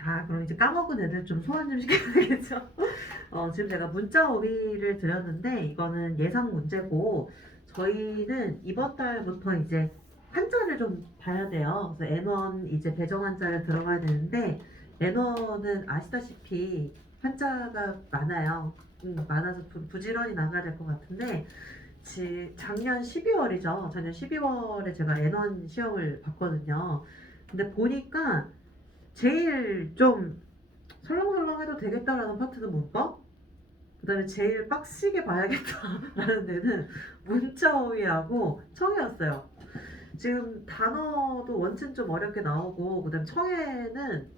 자, 그럼 이제 까먹은 애들 좀 소환 좀 시켜야 되겠죠? 지금 제가 문자 오비를 드렸는데, 이거는 예상 문제고, 저희는 이번 달부터 이제 한자를 좀 봐야 돼요. 그래서 N1 이제 배정 한자를 들어가야 되는데, N1은 아시다시피 한자가 많아요. 많아서 부지런히 나가야 될 것 같은데, 작년 12월이죠. 작년 12월에 제가 N1 시험을 봤거든요. 근데 보니까 제일 좀 설렁설렁해도 되겠다라는 파트는 문법, 그 다음에 제일 빡시게 봐야겠다라는 데는 문자어휘하고 청해였어요. 지금 단어도 원체는 좀 어렵게 나오고, 그 다음에 청해는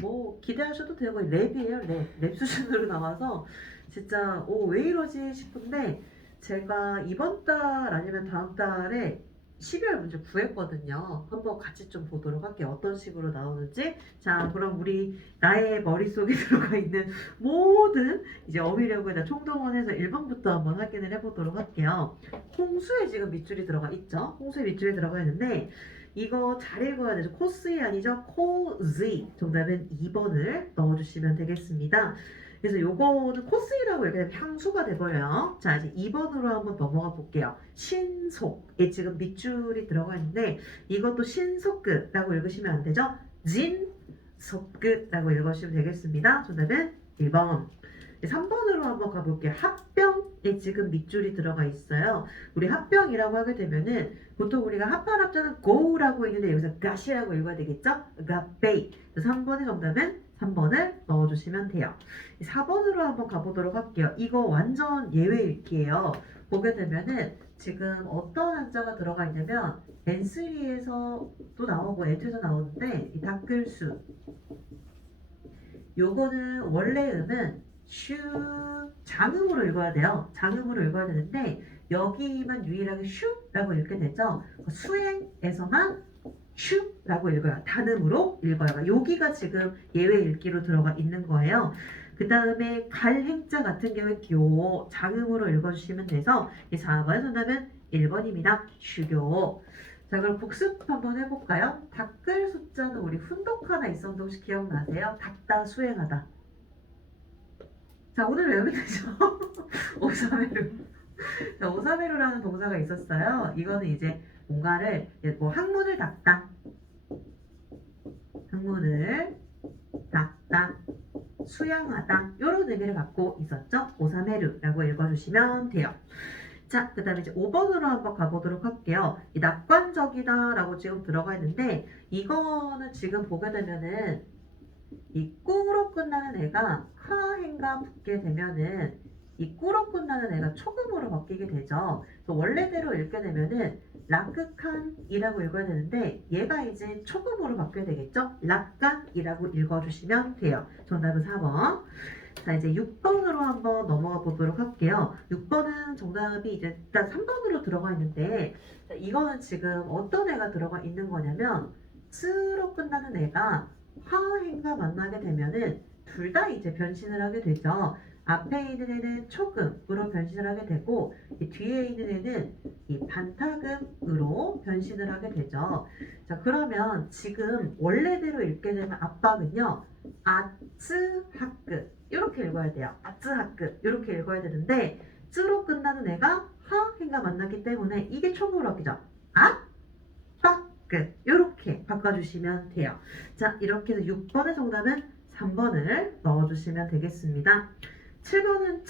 뭐 기대하셔도 되고 랩이에요. 랩 수준으로 나와서 진짜 왜 이러지 싶은데, 제가 이번 달 아니면 다음 달에 12월 문제 구했거든요. 한번 같이 좀 보도록 할게요. 어떤 식으로 나오는지. 자, 그럼 우리 나의 머릿속에 들어가 있는 모든 이제 어휘력을 다 총동원해서 1번부터 한번 확인을 해보도록 할게요. 홍수에 지금 밑줄이 들어가 있죠. 홍수에 밑줄이 들어가 있는데, 이거 잘 읽어야 되죠. 코스이 아니죠. 코지. 정답은 2번을 넣어주시면 되겠습니다. 그래서 요거는 코스이라고 이렇게 되면 향수가 돼버려요. 자, 이제 2번으로 한번 넘어가 볼게요. 신속에 지금 밑줄이 들어가 있는데, 이것도 신속끝라고 읽으시면 안 되죠. 진속끝라고 읽으시면 되겠습니다. 정답은 1번. 3번으로 한번 가볼게요. 합병에 지금 밑줄이 들어가 있어요. 우리 합병이라고 하게 되면은 보통 우리가 합한 합자는 go라고 있는데, 여기서 got이라고 읽어야 되겠죠? got. 3번의 정답은 3번을 넣어주시면 돼요. 4번으로 한번 가보도록 할게요. 이거 완전 예외 읽기예요. 보게 되면은 지금 어떤 한자가 들어가 있냐면 N3에서도 나오고 N2에서 나오는데, 이 닦을수, 요거는 원래 음은 슈, 장음으로 읽어야 돼요. 장음으로 읽어야 되는데, 여기만 유일하게 슈라고 읽게 되죠. 수행에서만 슈라고 읽어요. 단음으로 읽어요. 여기가 지금 예외 읽기로 들어가 있는 거예요. 그 다음에 갈행자 같은 경우에 교, 장음으로 읽어주시면 돼서 이 4번의 정답은 1번입니다. 슈교. 자, 그럼 복습 한번 해볼까요? 닦을 숫자는 우리 훈독 하나 있었는데 혹시 기억나세요? 닦다, 수행하다. 자, 오늘 외우면 되죠? 오사메루. 자, 오사메루라는 동사가 있었어요. 이거는 이제 뭔가를, 뭐 학문을 닦다, 학문을 닦다, 수양하다, 이런 의미를 갖고 있었죠. 오사메루라고 읽어주시면 돼요. 자, 그 다음에 이제 5번으로 한번 가보도록 할게요. 이 낙관적이다 라고 지금 들어가 있는데, 이거는 지금 보게 되면은 이 꾸로 끝나는 애가 하행가 붙게 되면은 이 꾸로 끝나는 애가 초금으로 바뀌게 되죠. 그래서 원래대로 읽게 되면은 라크칸이라고 읽어야 되는데, 얘가 이제 초금으로 바뀌게 되겠죠. 락간이라고 읽어주시면 돼요. 정답은 4번. 자, 이제 6번으로 한번 넘어가 보도록 할게요. 6번은 정답이 이제 일단 3번으로 들어가 있는데, 이거는 지금 어떤 애가 들어가 있는 거냐면, 스로 끝나는 애가 화행과 만나게 되면은 둘 다 이제 변신을 하게 되죠. 앞에 있는 애는 초금으로 변신을 하게 되고, 이 뒤에 있는 애는 이 반타금으로 변신을 하게 되죠. 자, 그러면 지금 원래대로 읽게 되면 압박은요, 아츠하크 이렇게 읽어야 돼요. 아츠하크 이렇게 읽어야 되는데, 쯔로 끝나는 애가 하행과 만나기 때문에 이게 초금으로 바뀌죠. 아빠끝 이렇게 바꿔주시면 돼요. 자, 이렇게 해서 6번의 정답은 3번을 넣어주시면 되겠습니다. 7번은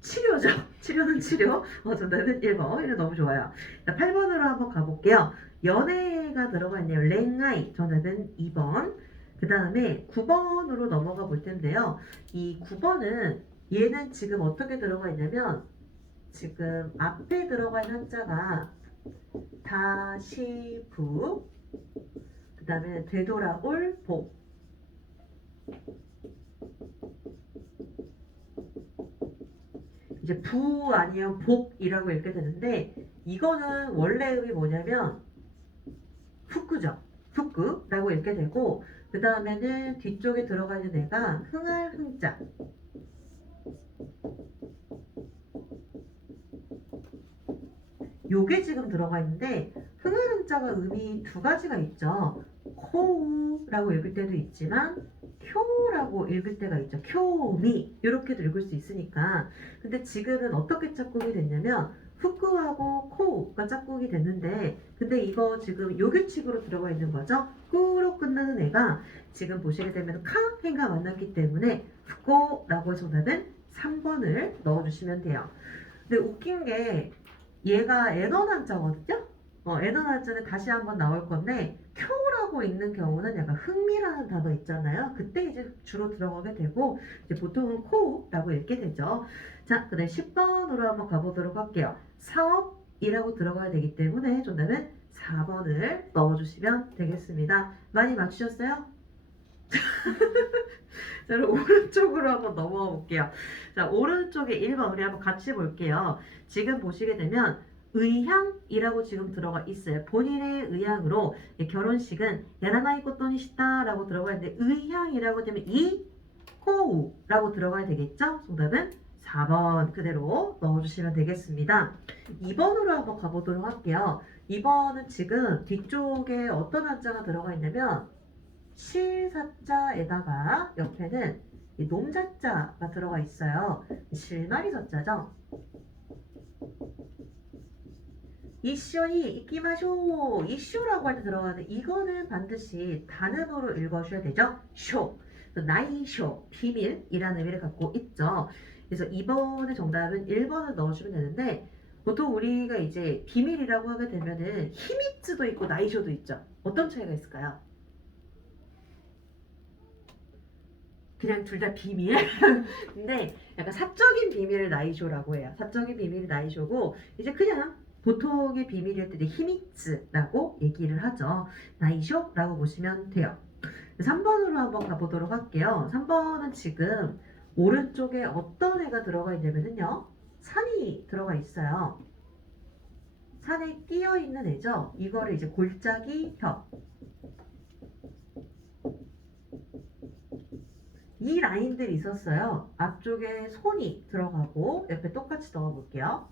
치료죠. 치료는 치료. 정답은 1번. 이거 너무 좋아요. 자, 8번으로 한번 가볼게요. 연애가 들어가 있네요. 랭아이. 정답은 2번. 그 다음에 9번으로 넘어가 볼 텐데요. 이 9번은 얘는 지금 어떻게 들어가 있냐면, 지금 앞에 들어가 있는 한자가 다시부, 그 다음에 되돌아올 복, 이제 부 아니면 복이라고 읽게 되는데, 이거는 원래 의미 뭐냐면 후쿠죠. 후쿠라고 읽게 되고, 그 다음에는 뒤쪽에 들어가 있는 애가 흥할 흥자, 요게 지금 들어가 있는데, 흥할 흥자가 의미 두 가지가 있죠. 코우라고 읽을 때도 있지만 쿄라고 읽을 때가 있죠. 쿄미 이렇게도 읽을 수 있으니까. 근데 지금은 어떻게 짝꿍이 됐냐면 후쿠하고 코우가 짝꿍이 됐는데, 근데 이거 지금 요 규칙으로 들어가 있는 거죠. 꾸로 끝나는 애가 지금 보시게 되면 카행가 만났기 때문에 후코라고 정답은 3번을 넣어주시면 돼요. 근데 웃긴 게 얘가 애너 한자거든요. 애너 한자는 다시 한번 나올 건데 쿄라고 읽는 경우는 약간 흥미라는 단어 있잖아요. 그때 이제 주로 들어가게 되고 이제 보통은 코우라고 읽게 되죠. 자, 그다음 10번으로 한번 가보도록 할게요. 사업이라고 들어가야 되기 때문에 정답은 4번을 넣어주시면 되겠습니다. 많이 맞추셨어요? 자, 그럼 오른쪽으로 한번 넘어가 볼게요. 자, 오른쪽에 1번 우리 한번 같이 볼게요. 지금 보시게 되면 의향이라고 지금 들어가 있어요. 본인의 의향으로 결혼식은 야라나이 꽃돈이 시다라고 들어가 있는데 의향이라고 되면 이코우라고 들어가야 되겠죠? 정답은 4번 그대로 넣어주시면 되겠습니다. 2번으로 한번 가보도록 할게요. 2번은 지금 뒤쪽에 어떤 한자가 들어가 있냐면 실사자에다가 옆에는 이 놈자자가 들어가 있어요. 실마리 자자죠. 이쇼니 이끼마쇼 이쇼라고 할 때 들어가는데 이거는 반드시 단음으로 읽어주셔야 되죠. 쇼, 나이쇼, 비밀이라는 의미를 갖고 있죠. 그래서 2번의 정답은 1번을 넣어주면 되는데 보통 우리가 이제 비밀이라고 하게 되면은 히미츠도 있고 나이쇼도 있죠. 어떤 차이가 있을까요? 그냥 둘 다 비밀? 근데 약간 사적인 비밀을 나이쇼라고 해요. 사적인 비밀이 나이쇼고 이제 그냥 보통의 비밀일 때 히미츠라고 얘기를 하죠. 나이쇼라고 보시면 돼요. 3번으로 한번 가보도록 할게요. 3번은 지금 오른쪽에 어떤 애가 들어가 있냐면요. 산이 들어가 있어요. 산에 끼어 있는 애죠. 이거를 이제 골짜기 협. 이 라인들이 있었어요. 앞쪽에 손이 들어가고 옆에 똑같이 넣어볼게요.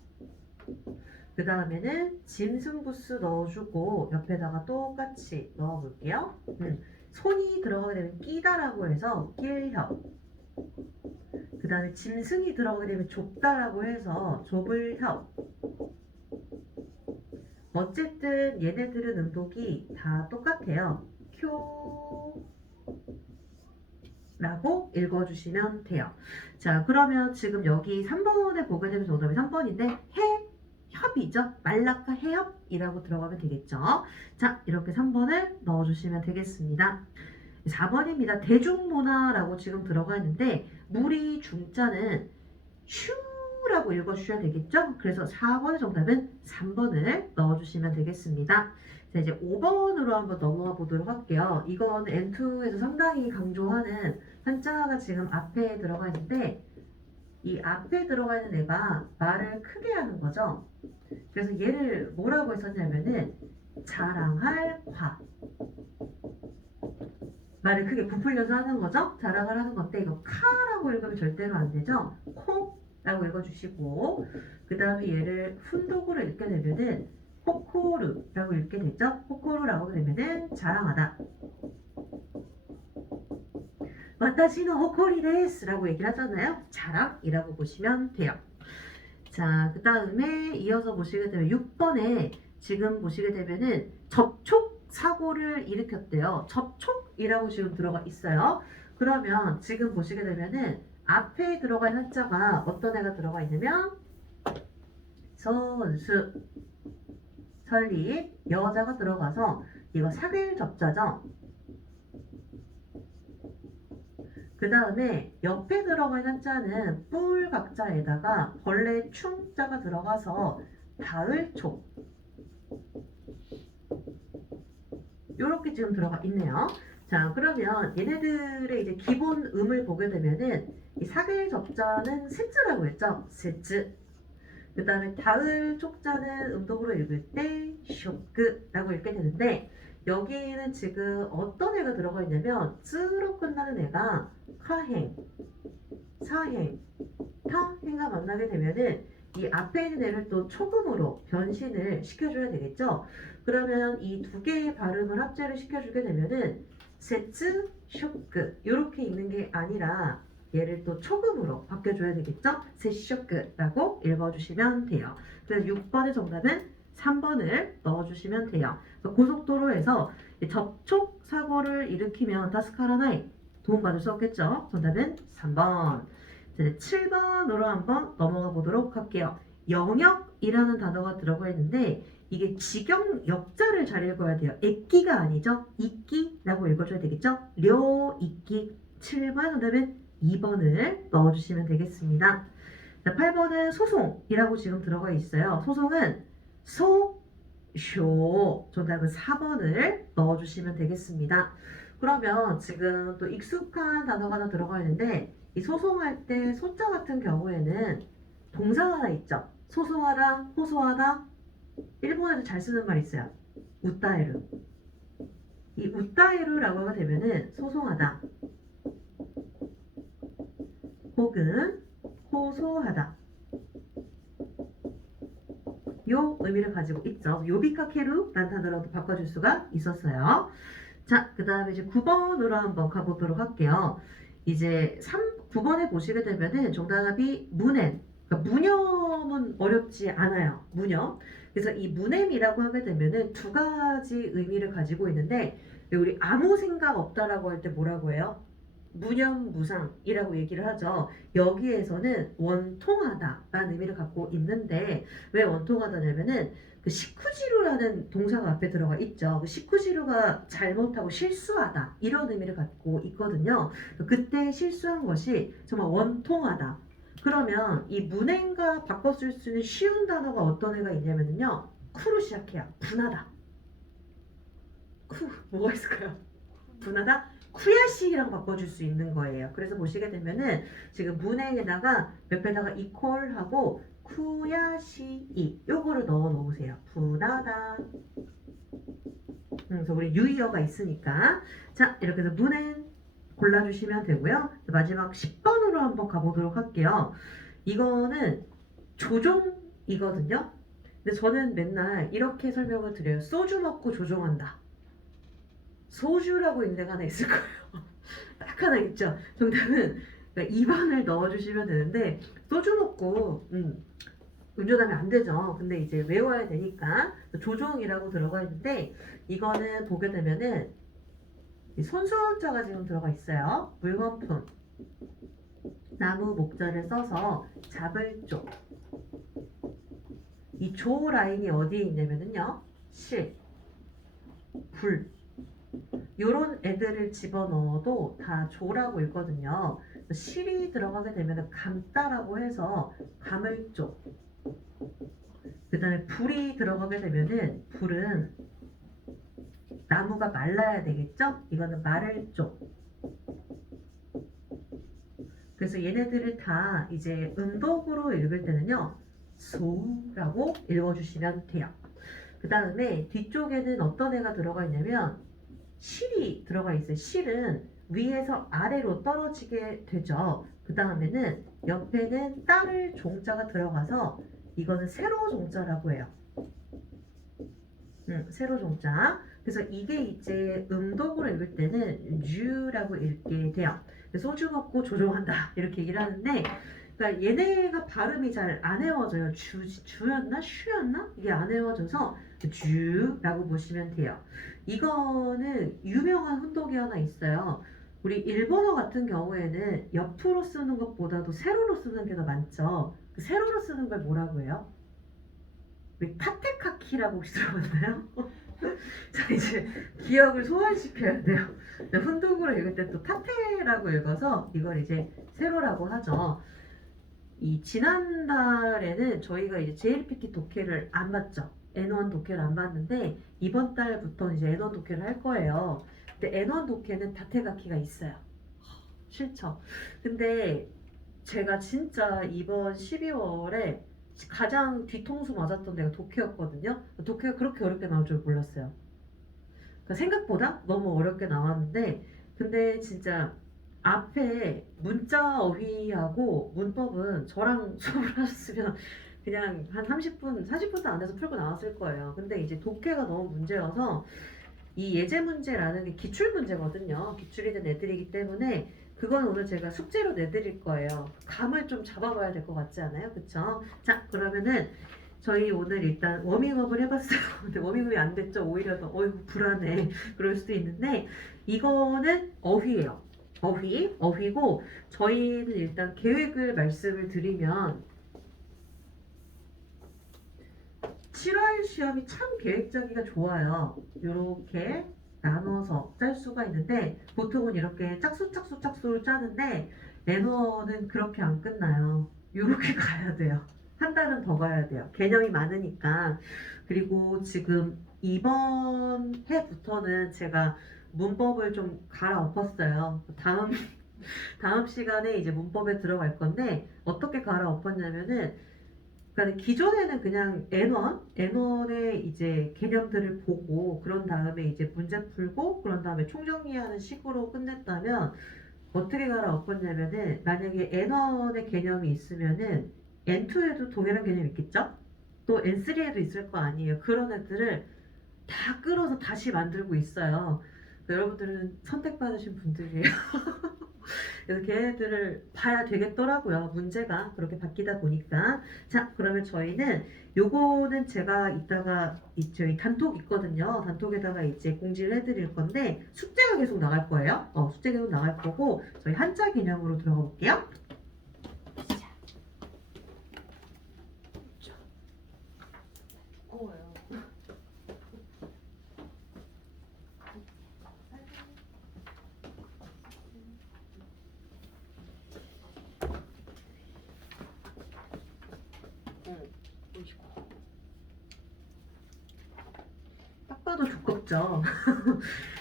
그 다음에는 짐승부스 넣어주고 옆에다가 똑같이 넣어볼게요. 손이 들어가게 되면 끼다라고 해서 낄협. 그 다음에 짐승이 들어가게 되면 좁다라고 해서 좁을협. 어쨌든 얘네들은 음독이 다 똑같아요. 쿄 라고 읽어주시면 돼요. 자, 그러면 지금 여기 3번에 보게 되면 정답이 3번인데 해협이죠. 말라카 해협이라고 들어가면 되겠죠. 자, 이렇게 3번을 넣어주시면 되겠습니다. 4번입니다. 대중문화라고 지금 들어가 있는데 무리 중자는 슈라고 읽어주셔야 되겠죠. 그래서 4번의 정답은 3번을 넣어주시면 되겠습니다. 자, 이제 5번으로 한번 넘어가 보도록 할게요. 이건 N2에서 상당히 강조하는 한자가 지금 앞에 들어가 있는데 이 앞에 들어가 있는 애가 말을 크게 하는 거죠. 그래서 얘를 뭐라고 했었냐면은 자랑할 과. 말을 크게 부풀려서 하는 거죠. 자랑을 하는 건데 이거 카라고 읽으면 절대로 안 되죠. 코라고 읽어주시고 그 다음에 얘를 훈독으로 읽게 되면은 호코르라고 읽게 되죠. 호코르라고 되면은 자랑하다. 와타시노 호코리 데스라고 얘기를 하잖아요. 자랑이라고 보시면 돼요. 자, 그 다음에 이어서 보시게 되면 6번에 지금 보시게 되면은 접촉 사고를 일으켰대요. 접촉이라고 지금 들어가 있어요. 그러면 지금 보시게 되면은 앞에 들어가 있는 한자가 어떤 애가 들어가 있냐면 선수, 설립, 여자가 들어가서 이거 사길 접자죠. 그 다음에 옆에 들어가 있는 한자는 뿔각자에다가 벌레 충자가 들어가서 다을촉 요렇게 지금 들어가 있네요. 자, 그러면 얘네들의 이제 기본 음을 보게 되면은 이 사길 접자는 세즈라고 했죠. 세즈. 그 다음에 다을 촉자는 음독으로 읽을 때 쇼크라고 읽게 되는데 여기는 지금 어떤 애가 들어가 있냐면 쯔로 끝나는 애가 카행, 사행, 타행과 만나게 되면은 이 앞에 있는 애를 또 초금으로 변신을 시켜줘야 되겠죠? 그러면 이 두 개의 발음을 합체를 시켜주게 되면은 세츠, 쇼크 이렇게 읽는 게 아니라 얘를 또 초금으로 바뀌어줘야 되겠죠? 세쇼크라고 읽어주시면 돼요. 그래서 6번의 정답은 3번을 넣어주시면 돼요. 고속도로에서 접촉 사고를 일으키면 다스카라나이 도움받을 수 없겠죠? 정답은 3번. 7번으로 한번 넘어가 보도록 할게요. 영역이라는 단어가 들어가 있는데 이게 직역 역자를 잘 읽어야 돼요. 액기가 아니죠. 이끼라고 읽어줘야 되겠죠. 료 이끼 7번 정답은 2번을 넣어주시면 되겠습니다. 자, 8번은 소송이라고 지금 들어가 있어요. 소송은 소쇼 정답은 4번을 넣어주시면 되겠습니다. 그러면 지금 또 익숙한 단어가 하나 들어가 있는데 이 소송할 때 소자 같은 경우에는 동사가 하나 있죠. 소송하다, 호소하다. 일본에도 잘 쓰는 말 있어요. 우따에루. 이 우따에루라고 하게 되면은 소송하다 혹은 호소하다 요 의미를 가지고 있죠. 요비카케루라는 단어로도 바꿔줄 수가 있었어요. 자, 그 다음에 이제 9번으로 한번 가보도록 할게요. 이제 9번에 보시게 되면은 정답이 문엔. 그러니까 무념은 어렵지 않아요. 무념. 그래서 이 무냄이라고 하게 되면은 두 가지 의미를 가지고 있는데 우리 아무 생각 없다라고 할 때 뭐라고 해요? 무념무상이라고 얘기를 하죠. 여기에서는 원통하다라는 의미를 갖고 있는데 왜 원통하다냐면은 그 시쿠지루라는 동사가 앞에 들어가 있죠. 그 시쿠지루가 잘못하고 실수하다 이런 의미를 갖고 있거든요. 그때 실수한 것이 정말 원통하다. 그러면 이 문행과 바꿔 쓸 수 있는 쉬운 단어가 어떤 애가 있냐면요. 쿠로 시작해요. 분하다. 쿠 뭐가 있을까요? 분하다? 쿠야시랑 바꿔줄 수 있는 거예요. 그래서 보시게 되면은 지금 문행에다가 옆에다가 이퀄하고 쿠야시이 요거를 넣어 놓으세요. 분하다. 그래서 우리 유의어가 있으니까 자 이렇게 해서 문행 골라주시면 되고요. 마지막 10번으로 한번 가보도록 할게요. 이거는 조종이거든요. 근데 저는 맨날 이렇게 설명을 드려요. 소주 먹고 조종한다. 소주라고 있는 데가 하나 있을 거예요. 딱 하나 있죠. 정답은 2번을 넣어주시면 되는데 소주 먹고 운전하면 안 되죠. 근데 이제 외워야 되니까 조종이라고 들어가 있는데 이거는 보게 되면은 손수자가 지금 들어가 있어요. 물건품 나무 목자를 써서 잡을 쪽. 이 조 라인이 어디에 있냐면요. 실, 불 요런 애들을 집어넣어도 다 조라고 읽거든요. 실이 들어가게 되면 감다라고 해서 감을 쪽. 그 다음에 불이 들어가게 되면은 불은 나무가 말라야 되겠죠? 이거는 마를 쪽. 그래서 얘네들을 다 이제 음독으로 읽을 때는요. 소라고 읽어주시면 돼요. 그 다음에 뒤쪽에는 어떤 애가 들어가 있냐면 실이 들어가 있어요. 실은 위에서 아래로 떨어지게 되죠. 그 다음에는 옆에는 따를 종자가 들어가서 이거는 세로 종자라고 해요. 세로 종자. 그래서 이게 이제 음독으로 읽을 때는 주라고 읽게 돼요. 소주 먹고 조종한다 이렇게 얘기를 하는데 그러니까 얘네가 발음이 잘 안 외워져요. 주였나 슈였나 이게 안 외워져서 주라고 보시면 돼요. 이거는 유명한 훈독이 하나 있어요. 우리 일본어 같은 경우에는 옆으로 쓰는 것보다도 세로로 쓰는 게 더 많죠. 그 세로로 쓰는 걸 뭐라고 해요? 우리 타테카키라고 혹시 들어봤나요? 자 이제 기억을 소환시켜야 돼요. 훈독으로 읽을 때 또 타테라고 읽어서 이걸 이제 세로라고 하죠. 이 지난달에는 저희가 이제 JLPT 독해를 안 봤죠. N1 독해를 안 봤는데 이번 달부터 이제 N1 독해를 할 거예요. 근데 N1 독해는 다테가키가 있어요. 싫죠. 근데 제가 진짜 이번 12월에 가장 뒤통수 맞았던 데가 독해였거든요. 독해가 그렇게 어렵게 나올 줄 몰랐어요. 그러니까 생각보다 너무 어렵게 나왔는데 근데 진짜 앞에 문자 어휘하고 문법은 저랑 수업을 하셨으면 그냥 한 30분, 40분도 안 돼서 풀고 나왔을 거예요. 근데 이제 독해가 너무 문제여서 이 예제 문제라는 게 기출 문제거든요. 기출이 된 애들이기 때문에 그건 오늘 제가 숙제로 내드릴 거예요. 감을 좀 잡아봐야 될 것 같지 않아요? 그쵸? 자, 그러면은 저희 오늘 일단 워밍업을 해봤어요. 근데 워밍업이 안 됐죠. 오히려 더 어이구 불안해. 그럴 수도 있는데 이거는 어휘예요. 어휘고 저희는 일단 계획을 말씀을 드리면 7월 시험이 참 계획 짜기가 좋아요. 이렇게 나눠서 짤 수가 있는데 보통은 이렇게 짝수로 짜는데 매너는 그렇게 안 끝나요. 이렇게 가야 돼요. 한 달은 더 가야 돼요. 개념이 많으니까. 그리고 지금 이번 해부터는 제가 문법을 좀 갈아엎었어요. 다음 시간에 이제 문법에 들어갈 건데 어떻게 갈아엎었냐면은 그러니까 기존에는 그냥 N1의 이제 개념들을 보고 그런 다음에 이제 문제 풀고 그런 다음에 총정리하는 식으로 끝냈다면 어떻게 갈아엎었냐면은 만약에 N1의 개념이 있으면은 N2에도 동일한 개념이 있겠죠? 또 N3에도 있을 거 아니에요. 그런 애들을 다 끌어서 다시 만들고 있어요. 여러분들은 선택받으신 분들이에요. 그래서 걔네들을 봐야 되겠더라고요. 문제가 그렇게 바뀌다 보니까. 자, 그러면 저희는 요거는 제가 이따가 저희 단톡 있거든요. 단톡에다가 이제 공지를 해드릴 건데 숙제가 계속 나갈 거예요. 숙제 계속 나갈 거고 저희 한자 개념으로 들어가 볼게요. 두꺼워요. 딱 봐도 두껍죠.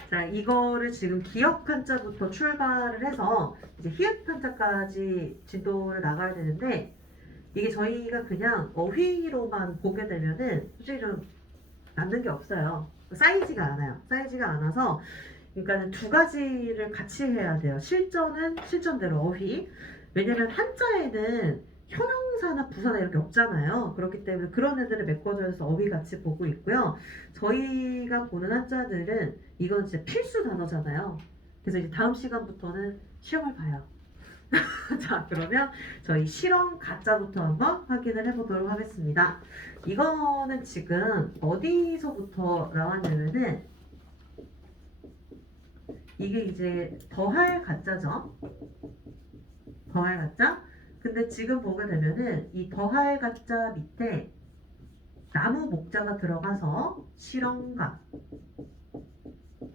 자, 이거를 지금 기역 한자부터 출발을 해서 이제 히읗 한자까지 진도를 나가야 되는데 이게 저희가 그냥 어휘로만 보게 되면은 솔직히 좀 남는 게 없어요. 쌓이지가 않아요. 쌓이지가 않아서 그러니까 두 가지를 같이 해야 돼요. 실전은 실전대로 어휘. 왜냐면 한자에는 형용사나 부사나 이렇게 없잖아요. 그렇기 때문에 그런 애들을 메꿔줘서 어휘 같이 보고 있고요. 저희가 보는 한자들은 이건 진짜 필수 단어잖아요. 그래서 이제 다음 시간부터는 시험을 봐요. 자, 그러면 저희 실험 가짜부터 한번 확인을 해보도록 하겠습니다. 이거는 지금 어디서부터 나왔냐면은 이게 이제 더할 가짜죠. 더할 가짜. 근데 지금 보게 되면은 이 더할 가짜 밑에 나무 목자가 들어가서 실험가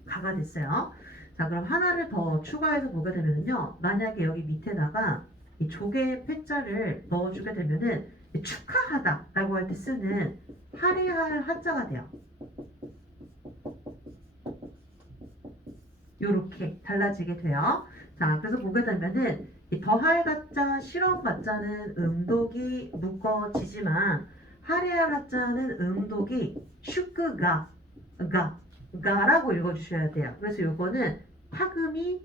가가 됐어요. 자, 그럼 하나를 더 추가해서 보게 되면요. 만약에 여기 밑에다가 이 조개 패자를 넣어주게 되면은 축하하다라고 할 때 쓰는 할애할 한자가 돼요. 요렇게 달라지게 돼요. 자, 그래서 보게 되면은 이 더할 가짜, 실험 가짜는 음독이 묶어지지만 할애할 한자는 음독이 슈크가, 가라고 읽어주셔야 돼요. 그래서 요거는 파금이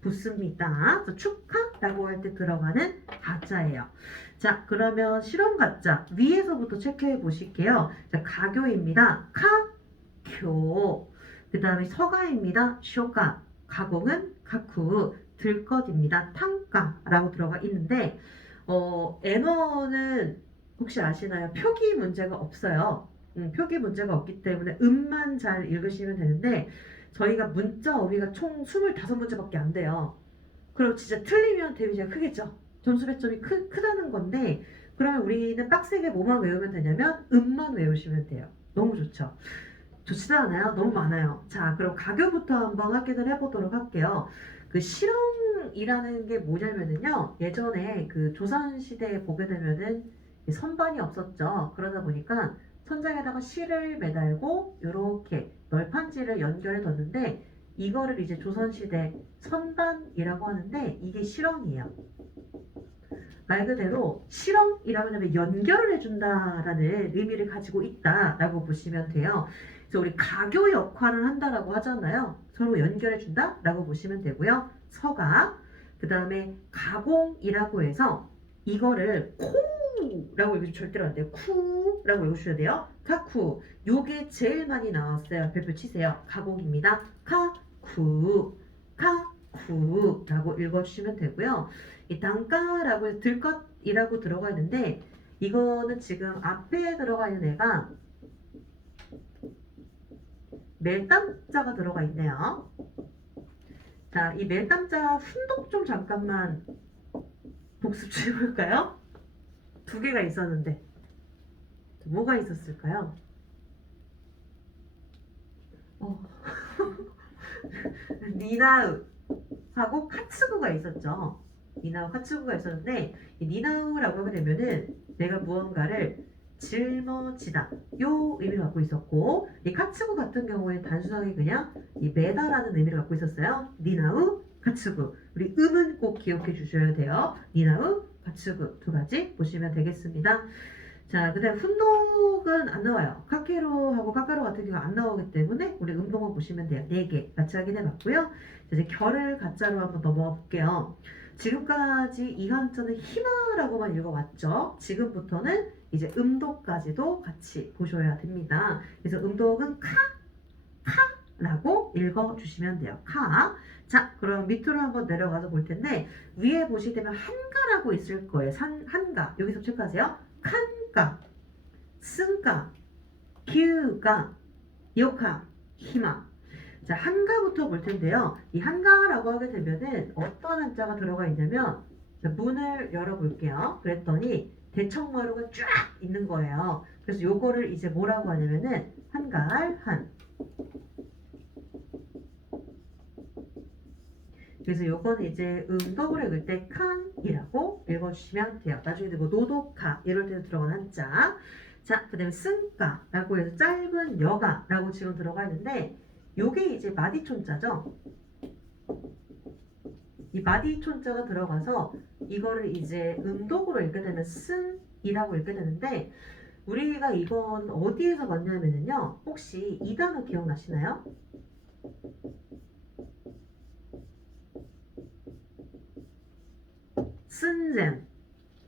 붙습니다. 축하라고 할 때 들어가는 가짜예요. 자, 그러면 실험 가짜 위에서부터 체크해 보실게요. 자, 가교입니다. 카교. 그 다음에 서가입니다. 쇼가. 가공은 가쿠. 들것입니다. 탕가라고 들어가 있는데 N1은 혹시 아시나요? 표기 문제가 없어요. 표기 문제가 없기 때문에 음만 잘 읽으시면 되는데 저희가 문자 어휘가 총 25문제밖에 안 돼요. 그럼 진짜 틀리면 데미지가 크겠죠. 점수 배점이 크다는 건데 그러면 우리는 빡세게 뭐만 외우면 되냐면 음만 외우시면 돼요. 너무 좋죠. 좋지도 않아요. 너무 많아요. 자, 그럼 가교부터 한번 확인을 해보도록 할게요. 그 실험이라는 게 뭐냐면은요. 예전에 그 조선시대에 보게 되면은 선반이 없었죠. 그러다 보니까 천장에다가 실을 매달고 이렇게 널판지를 연결해 뒀는데 이거를 이제 조선시대 선반이라고 하는데 이게 실험이에요. 말 그대로 실험이라고 하면 연결을 해준다라는 의미를 가지고 있다라고 보시면 돼요. 그래서 우리 가교 역할을 한다라고 하잖아요. 서로 연결해준다라고 보시면 되고요. 서가 그 다음에 가공이라고 해서 이거를 쿠라고 읽으시면 절대로 안 돼요. 쿠라고 읽으셔야 돼요. 카쿠. 요게 제일 많이 나왔어요. 별표 치세요. 가곡입니다. 카쿠. 카쿠라고 읽어주시면 되고요. 이 단가라고 해서 들것이라고 들어가 있는데 이거는 지금 앞에 들어가 있는 애가 멜담자가 들어가 있네요. 자, 이 멜담자 훈독 좀 잠깐만 복습 좀 해볼까요? 두 개가 있었는데 뭐가 있었을까요? 니나우하고 카츠구가 있었죠. 니나우 카츠구가 있었는데 이 니나우라고 하게 되면은 내가 무언가를 짊어지다 요 의미를 갖고 있었고 이 카츠구 같은 경우에 단순하게 그냥 이 매다라는 의미를 갖고 있었어요. 니나우 카츠구 우리 음은 꼭 기억해 주셔야 돼요. 니나우 카츠구 두 가지 보시면 되겠습니다. 자, 그 다음 훈독은 안 나와요. 카케로하고 카카로 같은 경우 안 나오기 때문에 우리 음동을 보시면 돼요. 4개 같이 확인해 봤고요. 이제 결을 가짜로 한번 넘어가 볼게요. 지금까지 이 한자는 희마라고만 읽어왔죠. 지금부터는 이제 음독까지도 같이 보셔야 됩니다. 그래서 음독은 카라고 읽어주시면 돼요. 카. 자, 그럼 밑으로 한번 내려가서 볼 텐데 위에 보시게 되면 한가라고 있을 거예요. 한가. 여기서 체크하세요. 칸가, 승가, 기우가, 요카, 히마. 자, 한가부터 볼 텐데요. 이 한가라고 하게 되면은 어떤 한자가 들어가 있냐면 자, 문을 열어볼게요. 그랬더니 대청마루가 쫙 있는 거예요. 그래서 요거를 이제 뭐라고 하냐면은 한가할 한. 그래서 요거는 이제 음독을 읽을 때 칸이라고 읽어주시면 돼요. 나중에 뭐 노도카 이럴 때도 들어가는 한자. 자, 그 다음에 쓴가라고 해서 짧은 여가라고 지금 들어가 있는데 요게 이제 마디촌자죠. 이 마디촌자가 들어가서 이거를 이제 음독으로 읽게 되면 쓴이라고 읽게 되는데 우리가 이건 어디에서 봤냐면요. 혹시 이 단어 기억나시나요? 쓴젠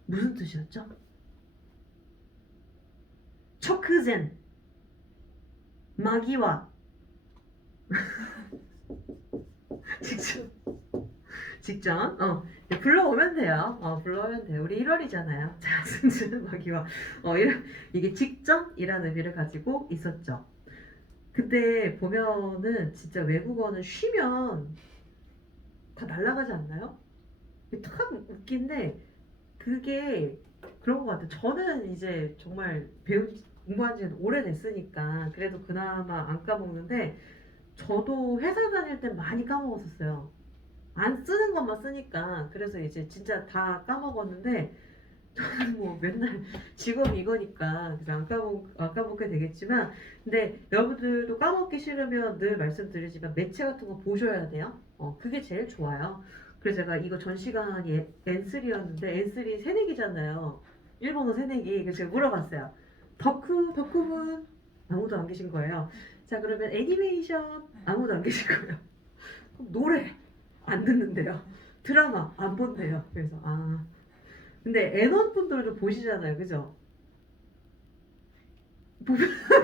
무슨 뜻이었죠? 초크젠 마기와 직전 불러오면 돼요. 불러오면 돼요. 우리 1월이잖아요. 자, 쓴젠 마기와 이게 직전이라는 의미를 가지고 있었죠. 그때 보면은 진짜 외국어는 쉬면 다 날아가지 않나요? 참 웃긴데 그게 그런 것 같아요. 저는 이제 정말 공부한 지는 오래됐으니까 그래도 그나마 안 까먹는데 저도 회사 다닐 때 많이 까먹었었어요. 안 쓰는 것만 쓰니까 그래서 이제 진짜 다 까먹었는데 저는 뭐 맨날 직업이 이거니까 그래서 안 까먹게 되겠지만 근데 여러분들도 까먹기 싫으면 늘 말씀드리지만 매체 같은 거 보셔야 돼요. 그게 제일 좋아요. 그래서 제가 이거 전 시간이 N3였는데 N3 새내기잖아요. 일본어 새내기. 그래서 제가 물어봤어요. 덕후분 아무도 안 계신 거예요. 자, 그러면 애니메이션 아무도 안 계신 거예요. 그럼 노래 안 듣는데요. 드라마 안 본대요. 그래서 근데 N1 분들도 보시잖아요. 그죠?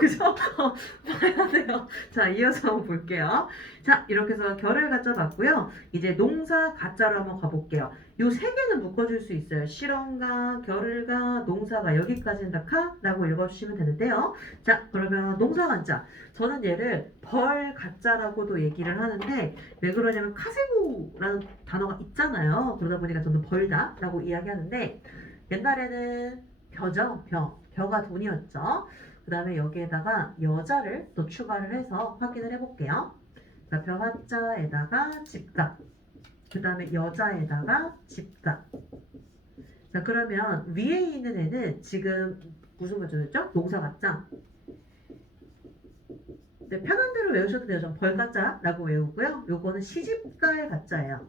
그죠? 봐야 돼요. 자, 이어서 한번 볼게요. 자, 이렇게 해서 결을 갖다 봤고요. 이제 농사 가짜로 한번 가볼게요. 요 세 개는 묶어줄 수 있어요. 실언가, 결을가, 농사가 여기까지는 다 카라고 읽어주시면 되는데요. 자, 그러면 농사 가짜. 저는 얘를 벌 가짜라고도 얘기를 하는데 왜 그러냐면 카세부라는 단어가 있잖아요. 그러다 보니까 저는 벌다라고 이야기하는데 옛날에는 벼죠. 벼가 돈이었죠. 그 다음에 여기에다가 여자를 또 추가를 해서 확인을 해볼게요. 자, 벼화자에다가 집값. 그 다음에 여자에다가 집값. 자, 그러면 위에 있는 애는 지금 무슨 가짜였죠? 농사 가짜. 네, 편한 대로 외우셔도 돼요. 전 벌가짜라고 외우고요. 요거는 시집갈 가짜예요.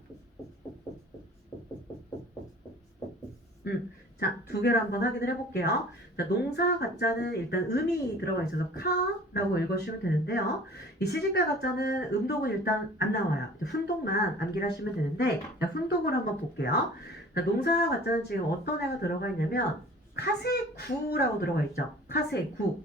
자, 두 개를 한번 확인을 해볼게요. 자, 농사 가짜는 일단 음이 들어가 있어서 카라고 읽어주시면 되는데요. 이 시집갈 가짜는 음독은 일단 안 나와요. 훈독만 암기를 하시면 되는데 자, 훈독을 한번 볼게요. 자, 농사 가짜는 지금 어떤 애가 들어가 있냐면 카세구라고 들어가 있죠. 카세구.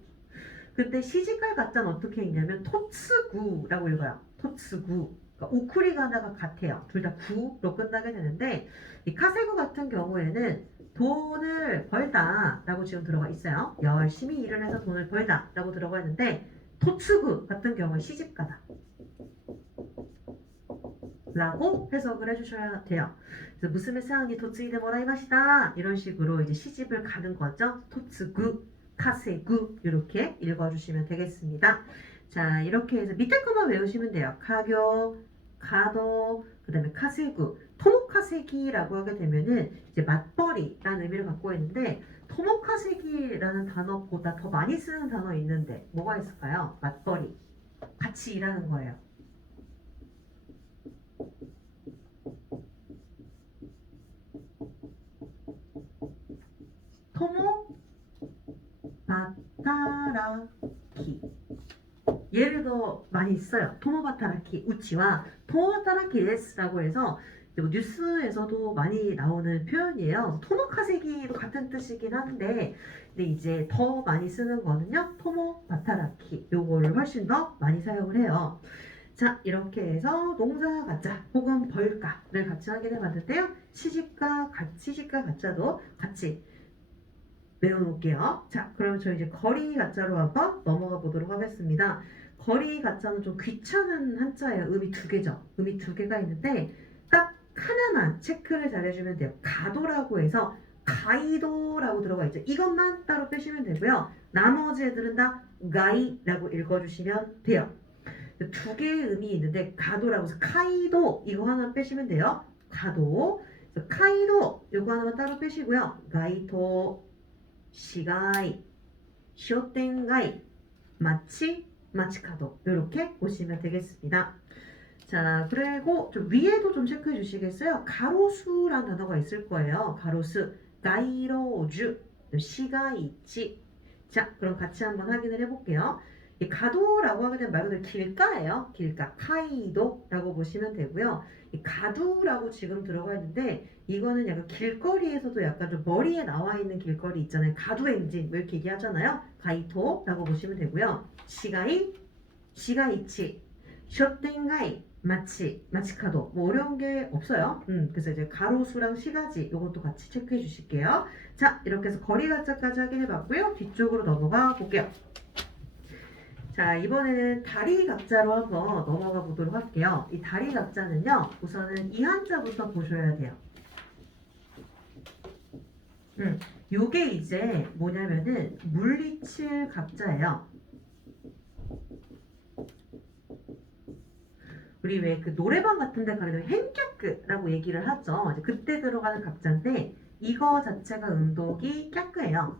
근데 시집갈 가짜는 어떻게 읽냐면 토츠구라고 읽어요. 토츠구. 그러니까 오쿠리가나가 같아요. 둘 다 구로 끝나게 되는데 이 카세구 같은 경우에는 돈을 벌다라고 지금 들어가 있어요. 열심히 일을 해서 돈을 벌다라고 들어가 있는데 토츠구 같은 경우에 시집가다 라고 해석을 해주셔야 돼요. 그래서 무스메 상이 도츠이데 모라이마시다 이런 식으로 이제 시집을 가는 거죠. 토츠구, 카세구 이렇게 읽어주시면 되겠습니다. 자 이렇게 해서 밑에 것만 외우시면 돼요. 가교, 가도, 그 다음에 카세구, 토모카세기라고 하게 되면은 이제 맞벌이라는 의미를 갖고 있는데 토모카세기라는 단어보다 더 많이 쓰는 단어 있는데 뭐가 있을까요? 맞벌이, 같이 일하는 거예요. 토모 바타라키 얘를 더 많이 써요. 토모바타라키 우치와 토모바타라키 데스라고 해서 뭐 뉴스에서도 많이 나오는 표현이에요. 토모카세기도 같은 뜻이긴 한데 근데 이제 더 많이 쓰는 거는요. 토모바타라키 요거를 훨씬 더 많이 사용을 해요. 자 이렇게 해서 농사 가짜 혹은 벌가를 같이 하게 되봤는데요. 시집가 가짜도 같이 외워놓을게요. 자, 그럼 저희 이제 거리 가짜로 한번 넘어가 보도록 하겠습니다. 거리 가짜는 좀 귀찮은 한자예요. 음이 두 개죠. 음이 두 개가 있는데 딱 하나만 체크를 잘 해주면 돼요. 가도라고 해서 가이도라고 들어가 있죠. 이것만 따로 빼시면 되고요. 나머지 애들은 다 가이라고 읽어주시면 돼요. 두 개의 음이 있는데 가도라고 해서 카이도 이거 하나 빼시면 돼요. 가도. 카이도 이거 하나만 따로 빼시고요. 가이도 시가이, 쇼텐가이, 마치, 마치카도 이렇게 보시면 되겠습니다. 자, 그리고 좀 위에도 좀 체크해 주시겠어요? 가로수라는 단어가 있을 거예요. 가로수, 가이로주, 시가이치. 자, 그럼 같이 한번 확인을 해볼게요. 이 가도라고 하게 되면 말 그대로 길가예요. 길가, 카이도라고 보시면 되고요. 이 가두라고 지금 들어가 있는데 이거는 약간 길거리에서도 약간 좀 머리에 나와 있는 길거리 있잖아요. 가두 엔진 뭐 이렇게 얘기하잖아요. 가이토라고 보시면 되고요. 시가이, 시가이치, 쇼텐가이, 마치, 마치카도 뭐 어려운 게 없어요. 그래서 이제 가로수랑 시가지 이것도 같이 체크해 주실게요. 자 이렇게 해서 거리 가짜까지 확인해 봤고요. 뒤쪽으로 넘어가 볼게요. 자 이번에는 다리 각자로 한번 넘어가 보도록 할게요. 이 다리 각자는요 우선은 이 한자부터 보셔야 돼요. 요게 이제 뭐냐면은 물리칠 각자예요. 우리 왜 그 노래방 같은 데 가면 hen격라고 얘기를 하죠. 이제 그때 들어가는 각자인데 이거 자체가 음독이 깍끄예요.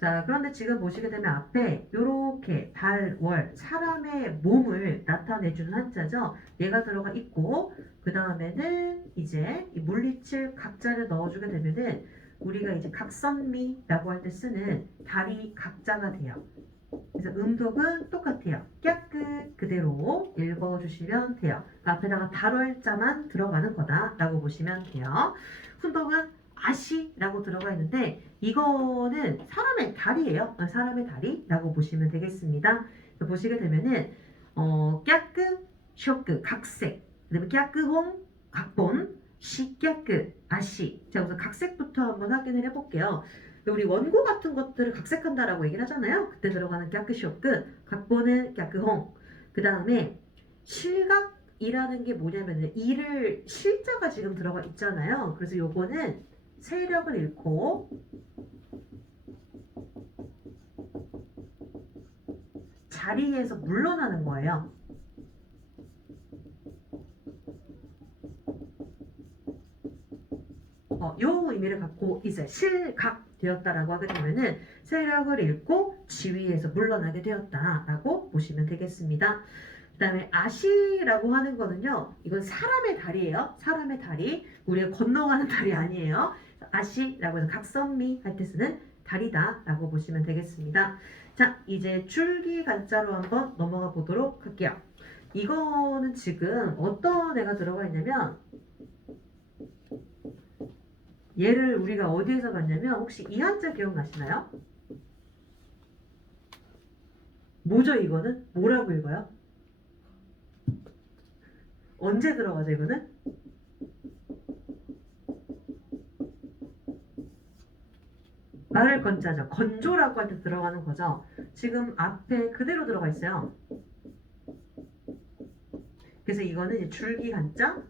자, 그런데 지금 보시게 되면 앞에 이렇게 달, 월, 사람의 몸을 나타내주는 한자죠. 얘가 들어가 있고 그 다음에는 이제 이 물리칠 각자를 넣어주게 되면은 우리가 이제 각선미라고 할 때 쓰는 다리 각자가 돼요. 그래서 음독은 똑같아요. 깨끗 그대로 읽어주시면 돼요. 그러니까 앞에다가 달월자만 들어가는 거다라고 보시면 돼요. 훈독은 아시라고 들어가 있는데 이거는 사람의 다리예요. 사람의 다리라고 보시면 되겠습니다. 보시게 되면은 깨끗, 쇼크, 각색, 그다음에 깨끗홍, 각본, 시깨끗, 아시. 자, 우선 각색부터 한번 확인을 해볼게요. 우리 원고 같은 것들을 각색한다라고 얘기를 하잖아요. 그때 들어가는 깨끗쇼크, 각본은 깨끗홍. 그 다음에 실각이라는 게 뭐냐면은 이를 실자가 지금 들어가 있잖아요. 그래서 요거는 세력을 잃고 자리에서 물러나는 거예요. 요 의미를 갖고 이제 실각 되었다라고 하게 되면은 세력을 잃고 지위에서 물러나게 되었다라고 보시면 되겠습니다. 그 다음에 아시라고 하는 거는요. 이건 사람의 다리예요. 사람의 다리. 우리가 건너가는 다리 아니에요. 아시라고 해서 각선미 할 때 쓰는 다리다라고 보시면 되겠습니다. 자, 이제 줄기 간자로 한번 넘어가 보도록 할게요. 이거는 지금 어떤 애가 들어가 있냐면 얘를 우리가 어디에서 봤냐면 혹시 이 한자 기억나시나요? 뭐죠 이거는? 뭐라고 읽어요? 언제 들어가죠 이거는? 말을 건자죠. 건조라고 할 때 들어가는 거죠. 지금 앞에 그대로 들어가 있어요. 그래서 이거는 이제 줄기 한자.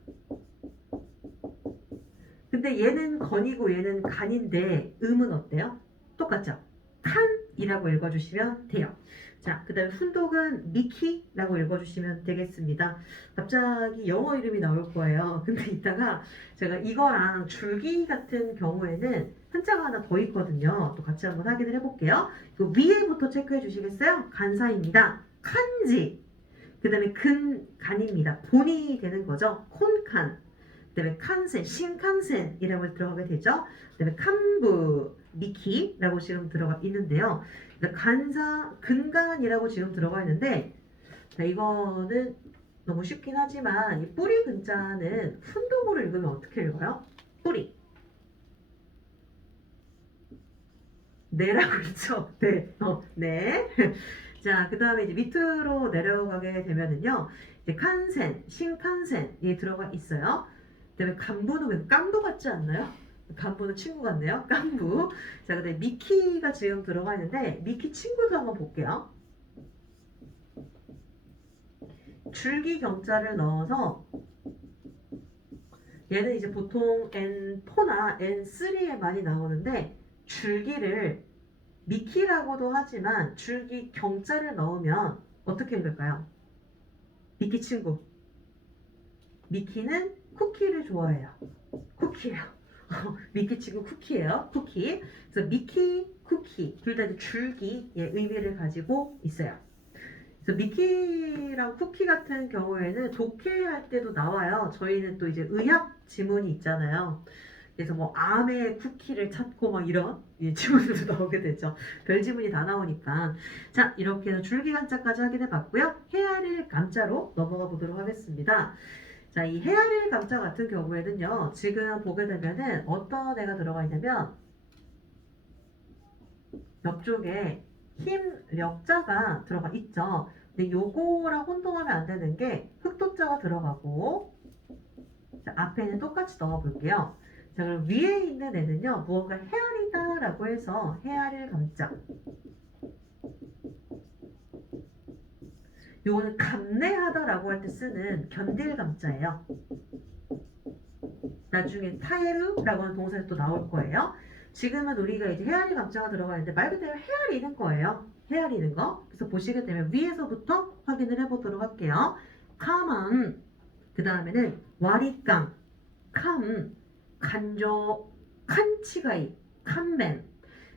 근데 얘는 건이고 얘는 간인데 음은 어때요? 똑같죠? 칸이라고 읽어주시면 돼요. 자, 그 다음에 훈독은 미키라고 읽어주시면 되겠습니다. 갑자기 영어 이름이 나올 거예요. 근데 이따가 제가 이거랑 줄기 같은 경우에는 한자가 하나 더 있거든요. 또 같이 한번 확인을 해볼게요. 그 위에부터 체크해 주시겠어요? 간사입니다. 칸지. 그 다음에 간입니다. 본이 되는 거죠. 콘칸. 그다음에 칸센, 신칸센이라고 들어가게 되죠. 그다음에 칸부, 미키라고 지금 들어가 있는데요. 그러니까 간사, 근간이라고 지금 들어가 있는데 자, 이거는 너무 쉽긴 하지만 이 뿌리 근자는 훈독으로 읽으면 어떻게 읽어요? 뿌리. 네라고 읽죠. 네. 네. 자, 그 다음에 이제 밑으로 내려가게 되면은요. 이제 칸센, 신칸센이 들어가 있어요. 그다음에 간부는 왜 깐부 같지 않나요? 간부는 친구 같네요. 깐부. 자, 그다음에 미키가 지금 들어가 있는데 미키 친구도 한번 볼게요. 줄기 경자를 넣어서 얘는 이제 보통 N4나 N3에 많이 나오는데 줄기를 미키라고도 하지만 줄기 경자를 넣으면 어떻게 읽을까요? 미키 친구. 미키는 쿠키를 좋아해요. 쿠키예요. 미키 친구 쿠키예요. 쿠키. 그래서 미키, 쿠키 둘 다 줄기의 의미를 가지고 있어요. 그래서 미키랑 쿠키 같은 경우에는 독해할 때도 나와요. 저희는 또 이제 의학 지문이 있잖아요. 그래서 뭐 암의 쿠키를 찾고 막 이런 지문들도 나오게 되죠. 별 지문이 다 나오니까. 자, 이렇게 해서 줄기 간자까지 확인해 봤고요. 헤아릴 감자로 넘어가 보도록 하겠습니다. 자, 이 헤아릴 감자 같은 경우에는요, 지금 보게 되면은 어떤 애가 들어가 있냐면, 옆쪽에 힘력자가 들어가 있죠. 근데 요거랑 혼동하면 안 되는 게 흑도자가 들어가고, 자, 앞에는 똑같이 넣어 볼게요. 자, 그럼 위에 있는 애는요, 무언가 헤아리다 라고 해서 헤아릴 감자. 요거는 감내하다라고 할 때 쓰는 견딜 감자예요. 나중에 타에르라고 하는 동사가 또 나올 거예요. 지금은 우리가 이제 헤아리 감자가 들어가 있는데 말 그대로 헤아리는 거예요. 헤아리는 거. 그래서 보시게 되면 위에서부터 확인을 해보도록 할게요. 카만, 그 다음에는 와리깡, 캄, 간조, 칸치가이, 캄맨.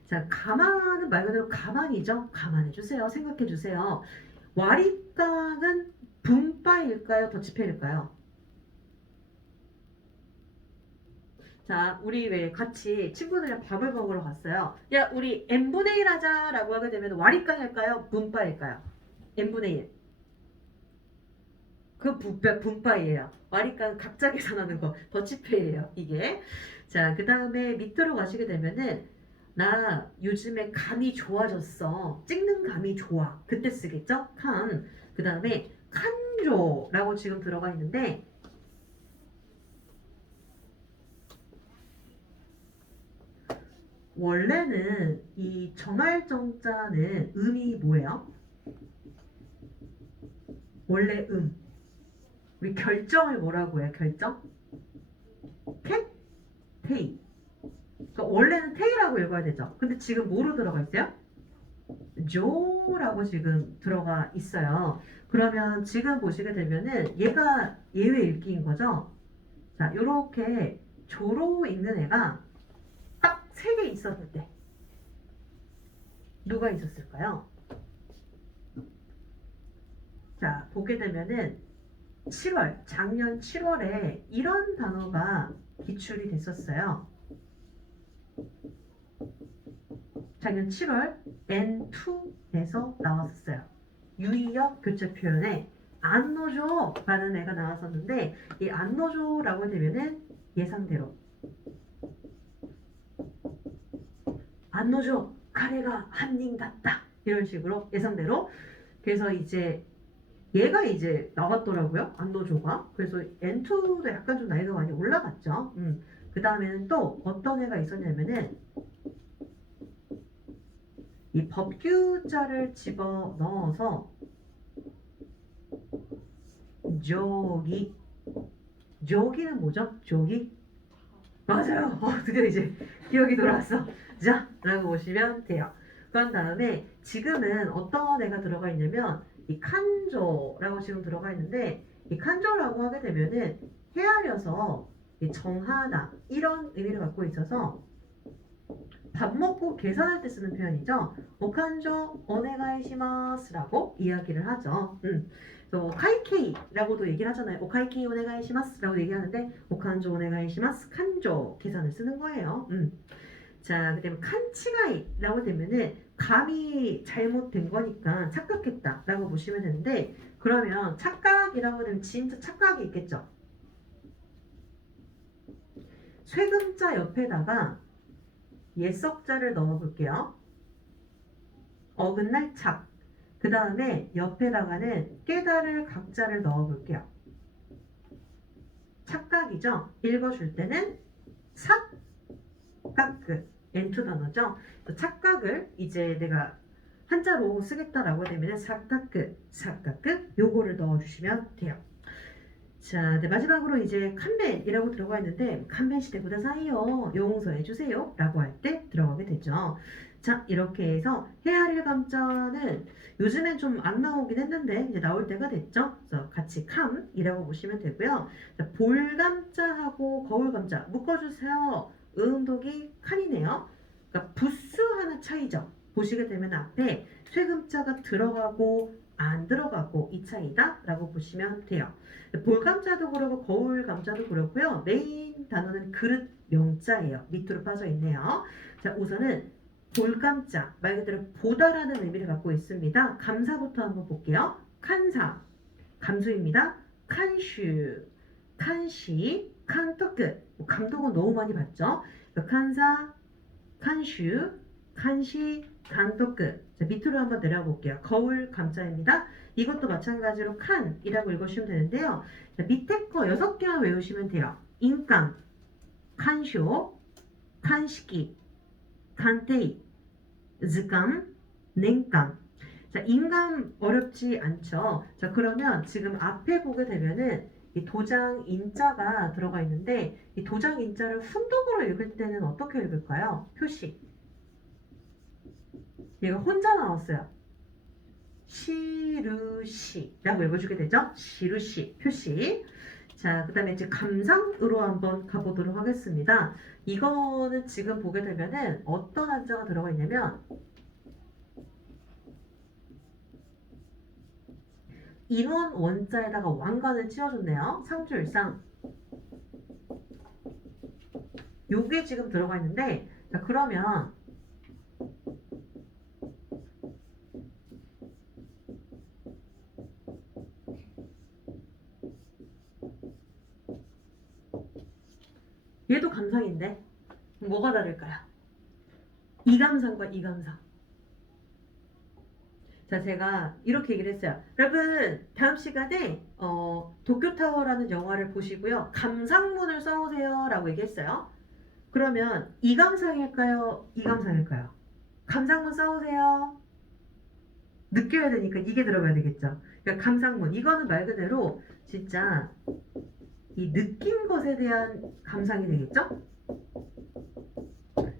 자, 가만은 말 그대로 가만이죠. 가만해주세요. 생각해주세요. 와리깡은 분바일까요? 더치페일까요? 자, 우리 왜 같이 친구들이랑 밥을 먹으러 갔어요. 야, 우리 n분의 1 하자라고 하게 되면 와리깡일까요? 분바일까요? n분의 1. 그 분바이에요. 와리깡 각자 계산하는 거. 더치페이예요, 이게. 자, 그 다음에 밑으로 가시게 되면은 나 요즘에 감이 좋아졌어. 찍는 감이 좋아. 그때 쓰겠죠? 칸. 그 다음에 칸조라고 지금 들어가 있는데 원래는 이 정할정자는 음이 뭐예요? 원래 우리 결정을 뭐라고 해요? 결정? 캣? 테이. 그러니까 원래는 테이라고 읽어야 되죠. 근데 지금 뭐로 들어가 있어요? 조라고 지금 들어가 있어요. 그러면 지금 보시게 되면은 얘가 예외 읽기인 거죠. 자, 요렇게 조로 읽는 애가 딱 3개 있었는데 누가 있었을까요? 자, 보게 되면은 7월, 작년 7월에 이런 단어가 기출이 됐었어요. 작년 7월 N2에서 나왔었어요. 유의역 교체 표현에 안노조라는 애가 나왔었는데 이 안노조라고 되면은 예상대로 안노조 카레가 한인 같다. 이런 식으로 예상대로. 그래서 이제 얘가 이제 나왔더라고요. 안노조가. 그래서 N2도 약간 좀 나이가 많이 올라갔죠. 그 다음에는 또 어떤 애가 있었냐면은 이 법규자를 집어 넣어서 조기. 조기는 뭐죠? 조기? 맞아요. 드디어 이제 기억이 돌아왔어. 자, 라고 보시면 돼요. 그런 다음에 지금은 어떤 애가 들어가 있냐면 이 칸조라고 지금 들어가 있는데 이 칸조라고 하게 되면은 헤아려서 정하다 이런 의미를 갖고 있어서 밥 먹고 계산할 때 쓰는 표현이죠. 오칸조 오네가이시마스라고 이야기를 하죠. 또 카이케이라고도 얘기를 하잖아요. 오카이케이 오네가이시마스라고 얘기하는데 오칸조 오네가이시마스 칸조 계산을 쓰는 거예요. 자, 그다음에 칸치가이라고 되면은 감이 잘못된 거니까 착각했다라고 보시면 되는데 그러면 착각이라고 되면 진짜 착각이 있겠죠. 쇠금자 옆에다가 예석자를 넣어볼게요. 어긋날 착. 그 다음에 옆에다가는 깨달을 각자를 넣어볼게요. 착각이죠. 읽어줄 때는 삭각그 N2 단어죠. 착각을 이제 내가 한자로 쓰겠다라고 되면 삭각그 요거를 넣어주시면 돼요. 자, 네, 마지막으로 이제 칸벤이라고 들어가 있는데 칸벤 시대 구다사이요 용서해 주세요 라고 할 때 들어가게 되죠. 자, 이렇게 해서 헤아릴 감자는 요즘엔 좀 안 나오긴 했는데 이제 나올 때가 됐죠. 그래서 같이 캄이라고 보시면 되고요. 자, 볼 감자하고 거울 감자 묶어주세요. 음독이 칸이네요. 그러니까 부수 하나 차이죠. 보시게 되면 앞에 쇠금자가 들어가고 안 들어가고 이 차이다 라고 보시면 돼요. 볼 감자도 그렇고 거울 감자도 그렇고요. 메인 단어는 그릇 명자예요. 밑으로 빠져 있네요. 자, 우선은 볼 감자 말 그대로 보다라는 의미를 갖고 있습니다. 감사부터 한번 볼게요. 칸사 감수입니다. 칸슈 칸시 칸토크 감독은 너무 많이 봤죠. 칸사 칸슈 칸시 감독 자, 밑으로 한번 내려볼게요. 거울 감자입니다. 이것도 마찬가지로 칸이라고 읽으시면 되는데요. 자, 밑에 거 6개만 외우시면 돼요. 인감, 칸쇼, 칸시키, 칸테이, 즈감, 냉감. 자, 인감 어렵지 않죠? 자, 그러면 지금 앞에 보게 되면은 이 도장 인자가 들어가 있는데 이 도장 인자를 훈독으로 읽을 때는 어떻게 읽을까요? 표시. 얘가 혼자 나왔어요. 시루시라고 읽어주게 되죠. 시루시 표시. 자, 그 다음에 이제 감상으로 한번 가보도록 하겠습니다. 이거는 지금 보게 되면은 어떤 한자가 들어가 있냐면 인원 원자에다가 왕관을 씌워줬네요. 상주일상. 요게 지금 들어가 있는데 자, 그러면 얘도 감상인데 뭐가 다를까요? 이감상과 이감상. 자, 제가 이렇게 얘기를 했어요. 여러분, 다음 시간에 도쿄타워라는 영화를 보시고요. 감상문을 써오세요 라고 얘기했어요. 그러면 이감상일까요? 이감상일까요? 감상문 써오세요. 느껴야 되니까 이게 들어가야 되겠죠. 그러니까 감상문. 이거는 말 그대로 진짜 이 느낀 것에 대한 감상이 되겠죠?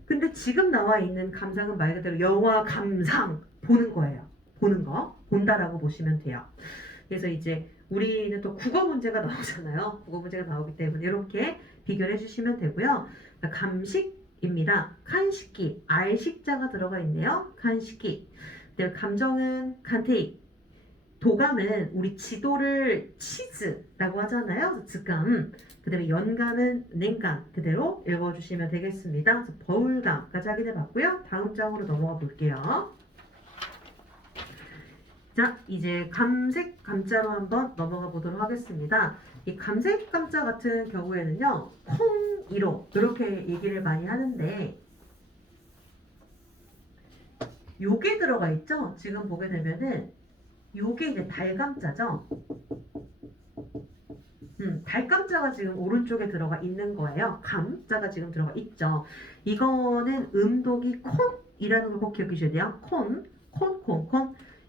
근데 지금 나와 있는 감상은 말 그대로 영화 감상 보는 거예요. 보는 거 본다라고 보시면 돼요. 그래서 이제 우리는 또 국어 문제가 나오잖아요. 국어 문제가 나오기 때문에 이렇게 비교를 해주시면 되고요. 감식입니다. 칸식기 알식자가 들어가 있네요. 칸식기. 감정은 칸테이. 도감은 우리 지도를 치즈라고 하잖아요. 즉감. 그 다음에 연감은 냉감 그대로 읽어주시면 되겠습니다. 그래서 버울감까지 확인해 봤고요. 다음 장으로 넘어가 볼게요. 자, 이제 감색 감자로 한번 넘어가 보도록 하겠습니다. 이 감색 감자 같은 경우에는요, 콩이로 이렇게 얘기를 많이 하는데 요게 들어가 있죠? 지금 보게 되면은 요게 이제 달감자죠? 달감자가 지금 오른쪽에 들어가 있는 거예요. 감자가 지금 들어가 있죠. 이거는 음독이 콘이라는 걸 꼭 기억해 주셔야 돼요. 콘.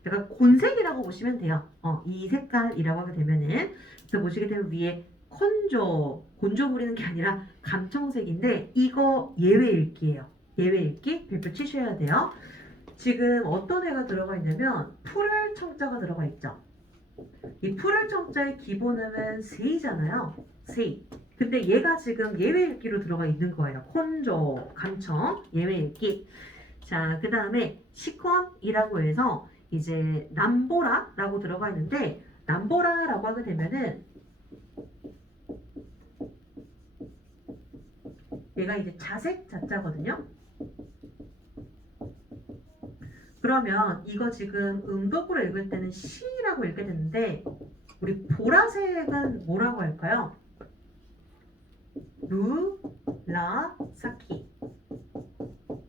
약간 곤색이라고 보시면 돼요. 이 색깔이라고 하게 되면은. 그래서 보시게 되면 위에 곤조 부리는 게 아니라 감청색인데 이거 예외 읽기예요. 예외 읽기 별표 치셔야 돼요. 지금 어떤 애가 들어가 있냐면 풀을 청자가 들어가 있죠. 이 풀을 청자의 기본음은 세이잖아요. 세이. 근데 얘가 지금 예외 읽기로 들어가 있는 거예요. 콘조, 감청, 예외 읽기. 자, 그 다음에 시콘이라고 해서 이제 남보라라고 들어가 있는데 남보라라고 하게 되면은 얘가 이제 자색 자자거든요. 그러면 이거 지금 음독으로 읽을 때는 시라고 읽게 되는데 우리 보라색은 뭐라고 할까요? 무라사키.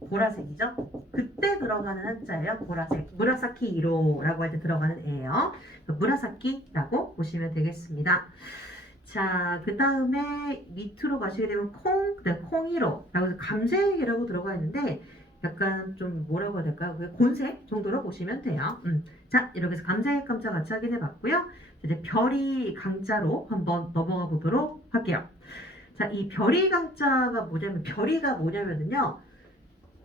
보라색이죠? 그때 들어가는 한자예요. 보라색. 무라사키 1호라고 할 때 들어가는 애예요. 무라사키라고 보시면 되겠습니다. 자, 그 다음에 밑으로 가시게 되면 콩, 그다음 콩이로라고 해서 감색이라고 들어가 있는데 약간 좀 뭐라고 해야 될까요? 그게 곤색 정도로 보시면 돼요. 자, 이렇게 해서 감색, 감자 같이 확인해 봤고요. 이제 별이 강자로 한번 넘어가 보도록 할게요. 자, 이 별이 강자가 뭐냐면 별이가 뭐냐면은요.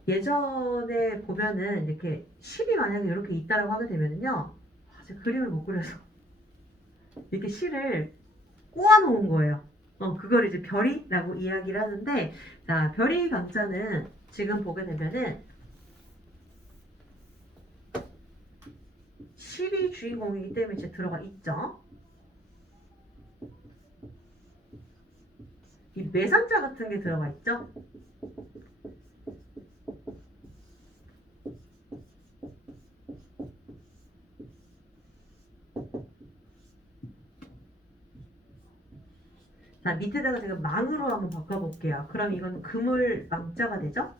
예전에 보면은 이렇게 실이 만약에 이렇게 있다라고 하게 되면은요. 제가 그림을 못 그려서 이렇게 실을 꼬아놓은 거예요. 그걸 이제 별이라고 이야기를 하는데, 자, 별이 강자는 지금 보게 되면은 10이 주인공이기 때문에 이제 들어가 있죠. 이 매산자 같은 게 들어가 있죠. 자, 밑에다가 제가 망으로 한번 바꿔볼게요. 그럼 이건 그물 망자가 되죠?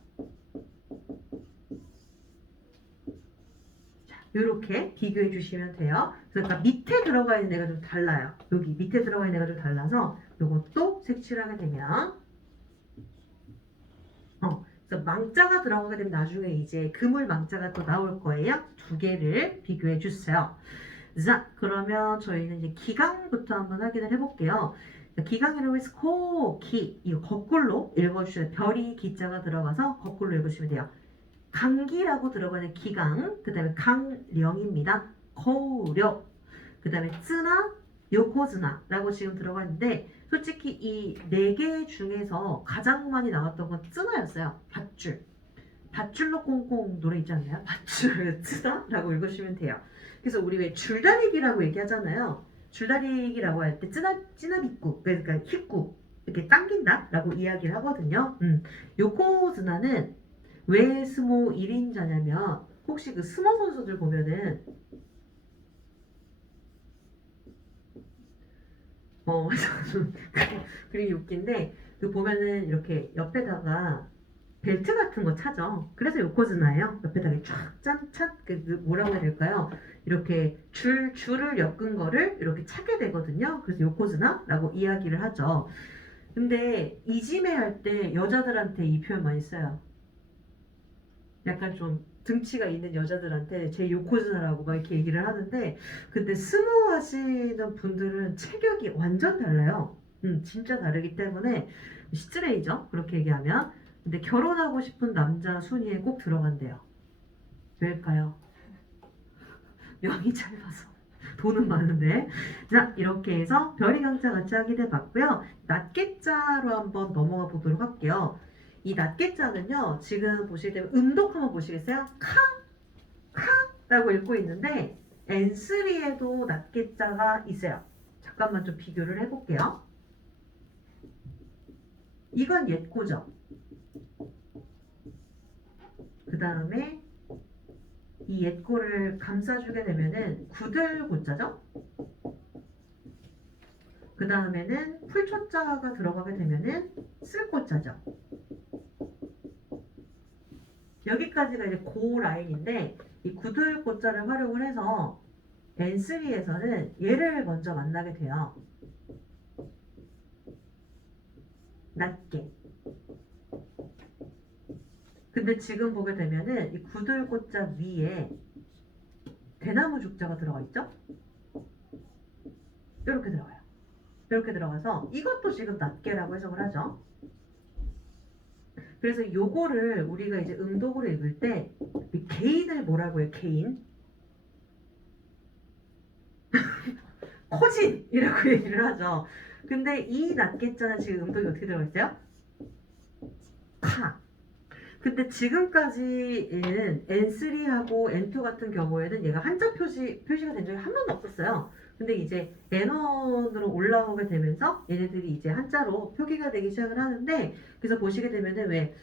이렇게 비교해 주시면 돼요. 그러니까 밑에 들어가 있는 애가 좀 달라요. 여기 밑에 들어가 있는 애가 좀 달라서 이것도 색칠하게 되면 그래서 망자가 들어가게 되면 나중에 이제 그물 망자가 또 나올 거예요. 두 개를 비교해 주세요. 자, 그러면 저희는 이제 기강부터 한번 확인을 해볼게요. 기강이라고 해서 코, 기, 이거 거꾸로 읽어주셔야 돼요. 별이 기자가 들어가서 거꾸로 읽으시면 돼요. 강기라고 들어가는 기강, 그 다음에 강령입니다. 거우려, 그 다음에 쯔나, 요코즈나라고 지금 들어가 있는데 솔직히 이 네 개 중에서 가장 많이 나왔던 건 쯔나였어요. 밧줄. 밧줄로 꽁꽁 노래 있지 않나요? 밧줄 쯔나라고 읽으시면 돼요. 그래서 우리 왜 줄다리기라고 얘기하잖아요. 줄다리기라고 할 때 찌나비꾸, 그러니까 힙구 이렇게 당긴다라고 이야기를 하거든요. 요코즈나는 왜 스모 1인자냐면 혹시 그 스모 선수들 보면은 그림이 웃긴데 그 보면은 이렇게 옆에다가 벨트 같은 거 차죠. 그래서 요코즈나예요. 옆에다가 그 뭐라고 해야 될까요? 이렇게 줄을 엮은 거를 이렇게 차게 되거든요. 그래서 요코즈나라고 이야기를 하죠. 근데 이지메 할 때 여자들한테 이 표현 많이 써요. 약간 좀 등치가 있는 여자들한테 제 요코즈나라고 막 이렇게 얘기를 하는데 근데 스모 하시는 분들은 체격이 완전 달라요. 진짜 다르기 때문에失礼죠. 그렇게 얘기하면. 근데 결혼하고 싶은 남자 순위에 꼭 들어간대요. 왜일까요? 명이 짧아서. 돈은 많은데. 자, 이렇게 해서 별이 강자 같이 하기를 봤고요. 낱개자로 한번 넘어가 보도록 할게요. 이 낱개자는요, 지금 보실 때 음독 한번 보시겠어요? 카라고 읽고 있는데 N3에도 낱개자가 있어요. 잠깐만 좀 비교를 해볼게요. 이건 옛고죠. 그 다음에 이 옛고를 감싸주게 되면은 구들고자죠. 그 다음에는 풀초자가 들어가게 되면은 쓸고자죠. 여기까지가 이제 고 라인인데 이 구들고자를 활용을 해서 N3에서는 얘를 먼저 만나게 돼요. 낮게. 근데 지금 보게 되면은 이 구들고자 위에 대나무 죽자가 들어가 있죠? 이렇게 들어가요. 이렇게 들어가서 이것도 지금 낮게라고 해석을 하죠. 그래서 요거를 우리가 이제 음독으로 읽을 때 이 개인을 뭐라고 해요? 개인? 코진이라고 얘기를 하죠. 근데 이 낮게자는 지금 음독이 어떻게 들어가 있어요? 카. 근데 지금까지는 N3하고 N2 같은 경우에는 얘가 한자 표시가 된 적이 한 번도 없었어요. 근데 이제 N1으로 올라오게 되면서 얘네들이 이제 한자로 표기가 되기 시작을 하는데, 그래서 보시게 되면은 왜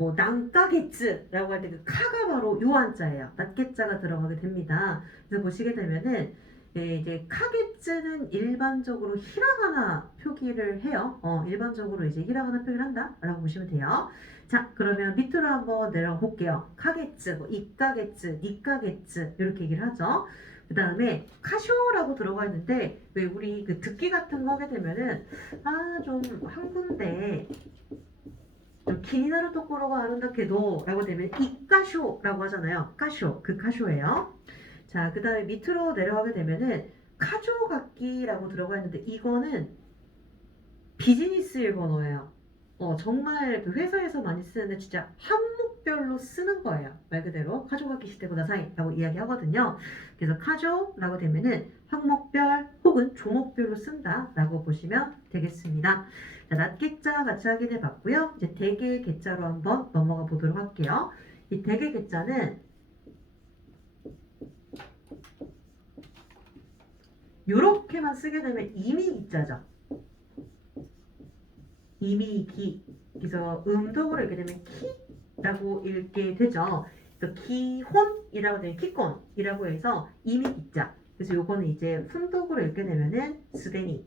뭐 난까게츠라고 할 때 그 카가 바로 요 한자예요. 낮게자가 들어가게 됩니다. 그래서 보시게 되면은 이제 카게츠는 일반적으로 히라가나 표기를 해요. 일반적으로 이제 히라가나 표기를 한다라고 보시면 돼요. 자, 그러면 밑으로 한번 내려가 볼게요. 카게츠, 뭐 이까게츠, 니까게츠 이렇게 얘기를 하죠. 그 다음에 카쇼라고 들어가 있는데 왜 우리 그 듣기 같은 거 하게 되면은 좀 한 군데 좀 기니나루 토코로가 아름답게도 라고 되면 이까쇼라고 하잖아요. 까쇼, 그 카쇼예요. 자, 그 다음에 밑으로 내려가게 되면은 카조각기라고 들어가 있는데 이거는 비즈니스 일본어예요. 정말 그 회사에서 많이 쓰는데 진짜 항목별로 쓰는 거예요. 말 그대로 카조가키 시대고 나사이라고 이야기하거든요. 그래서 카조라고 되면은 항목별 혹은 조목별로 쓴다라고 보시면 되겠습니다. 자, 낱개자 같이 확인해 봤고요. 이제 대개 개자로 한번 넘어가 보도록 할게요. 이 대개 개자는 이렇게만 쓰게 되면 이미기자죠. 이미기. 그래서 음독으로 읽게 되면 키라고 읽게 되죠. 그래서 기혼이라고 되면 키콘이라고 해서 이미기자. 그래서 요거는 이제 훈독으로 읽게 되면은 스데니.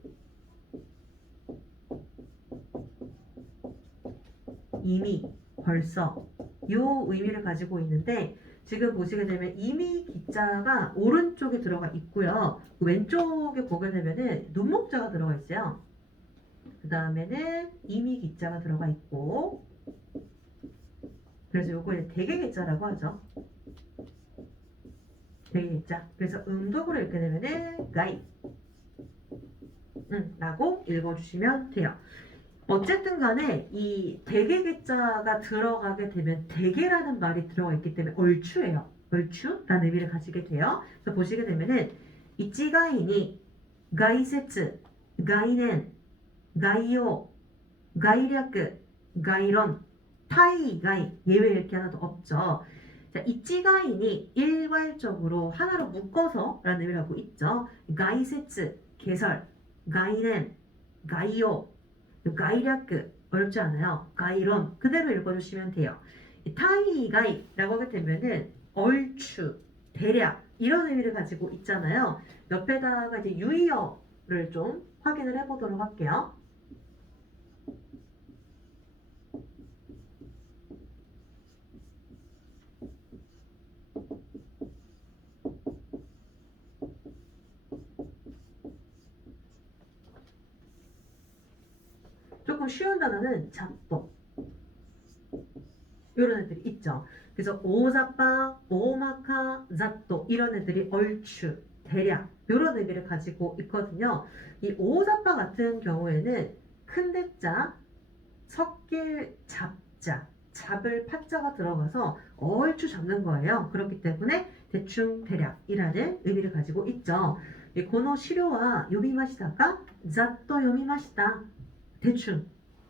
이미, 벌써. 요 의미를 가지고 있는데 지금 보시게 되면 이미 기자가 오른쪽에 들어가 있고요. 왼쪽에 보게 되면은 눈목자가 들어가 있어요. 그 다음에는 이미 기자가 들어가 있고, 그래서 요거 대개 기자라고 하죠. 대개 기자. 그래서 음독으로 읽게 되면은 가이 라고 읽어주시면 돼요. 어쨌든 간에 이 대개 개자가 들어가게 되면 대개라는 말이 들어가 있기 때문에 얼추예요. 얼추라는 의미를 가지게 돼요. 그래서 보시게 되면은 이치가이니 가이세츠, 가이넨, 가이오, 가이략, 가이론, 타이가이 예외 이렇게 하나도 없죠. 자, 이치가이니 일괄적으로 하나로 묶어서 라는 의미를 하고 있죠. 가이세츠, 개설, 가이넨, 가이오, 가이략 어렵지 않아요. 가이론 그대로 읽어주시면 돼요. 타이가이라고 하게 되면은 얼추, 대략 이런 의미를 가지고 있잖아요. 옆에다가 이제 유의어를 좀 확인을 해보도록 할게요. 조금 쉬운 단어는 잡도 이런 애들이 있죠. 그래서 오자빠, 오마카, 자또 이런 애들이 얼추, 대략 이런 의미를 가지고 있거든요. 이 오자빠 같은 경우에는 큰 대자, 섞일 잡자, 잡을 파자가 들어가서 얼추 잡는 거예요. 그렇기 때문에 대충 대략이라는 의미를 가지고 있죠. 이 고노 시료와 요미마시다가 자또 요미마시다. 대충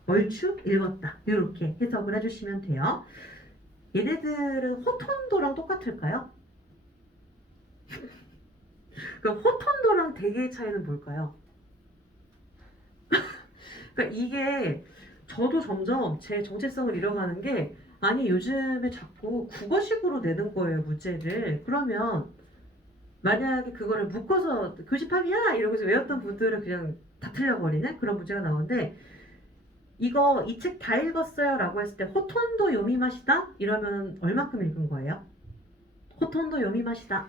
얼추 읽었다. 이렇게 해석을 해주시면 돼요. 얘네들은 호톤도랑 똑같을까요? 그럼 호톤도랑 대개의 차이는 뭘까요? 그러니까 이게 저도 점점 제 정체성을 잃어가는 게 아니 요즘에 자꾸 국어식으로 내는 거예요 문제를. 그러면 만약에 그거를 묶어서 교집합이야 이러면서 외웠던 분들은 그냥 다 틀려버리는 그런 문제가 나오는데 이거 이 책 다 읽었어요 라고 했을 때 호톤도 요미마시다? 이러면 얼마큼 읽은 거예요? 호톤도 요미마시다.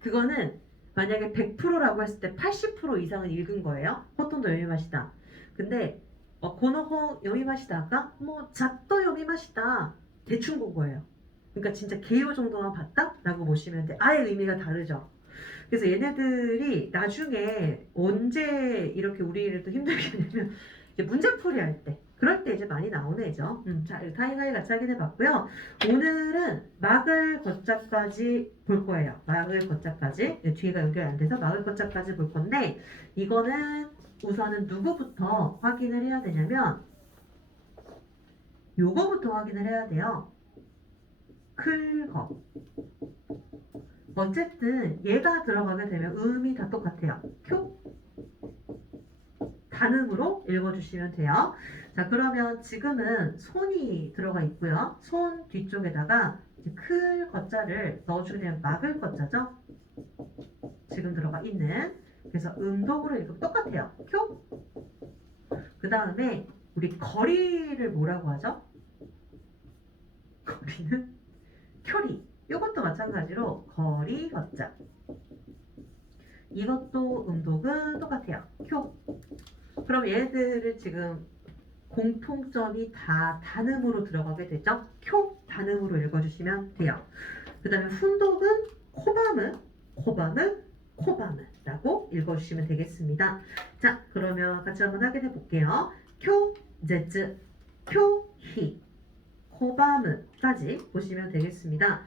그거는 만약에 100%라고 했을 때 80% 이상은 읽은 거예요. 호톤도 요미마시다. 근데 고노호 요미마시다가 뭐 잡도 요미마시다. 대충 본 거예요. 그러니까 진짜 개요 정도만 봤다? 라고 보시면 돼. 아예 의미가 다르죠. 그래서 얘네들이 나중에 언제 이렇게 우리를 또 힘들게 하냐면 이제 문제풀이 할 때. 그럴 때 이제 많이 나오는 애죠. 자, 타이가이 같이 확인해 봤고요. 오늘은 막을 걷자까지 볼 거예요. 막을 걷자까지. 뒤가 연결 안 돼서 막을 걷자까지 볼 건데, 이거는 우선은 누구부터 확인을 해야 되냐면, 요거부터 확인을 해야 돼요. 클거. 어쨌든 얘가 들어가게 되면 음이 다 똑같아요. 쿄. 단음으로 읽어주시면 돼요. 자, 그러면 지금은 손이 들어가 있고요. 손 뒤쪽에다가 클 거자를 넣어주게 되면 막을 거자죠. 지금 들어가 있는. 그래서 음독으로 읽으면 똑같아요. 쿄. 그 다음에 우리 거리를 뭐라고 하죠? 거리는 쿄리. 이것도 마찬가지로 거리 거자. 이것도 음독은 똑같아요. 쿄. 그럼 얘들을 지금 공통점이 다 단음으로 들어가게 되죠. 쿄 단음으로 읽어주시면 돼요. 그 다음에 훈독은 코바무라고 읽어주시면 되겠습니다. 자, 그러면 같이 한번 확인해 볼게요. 쿄, 제츠, 쿄, 히, 코바무까지 보시면 되겠습니다.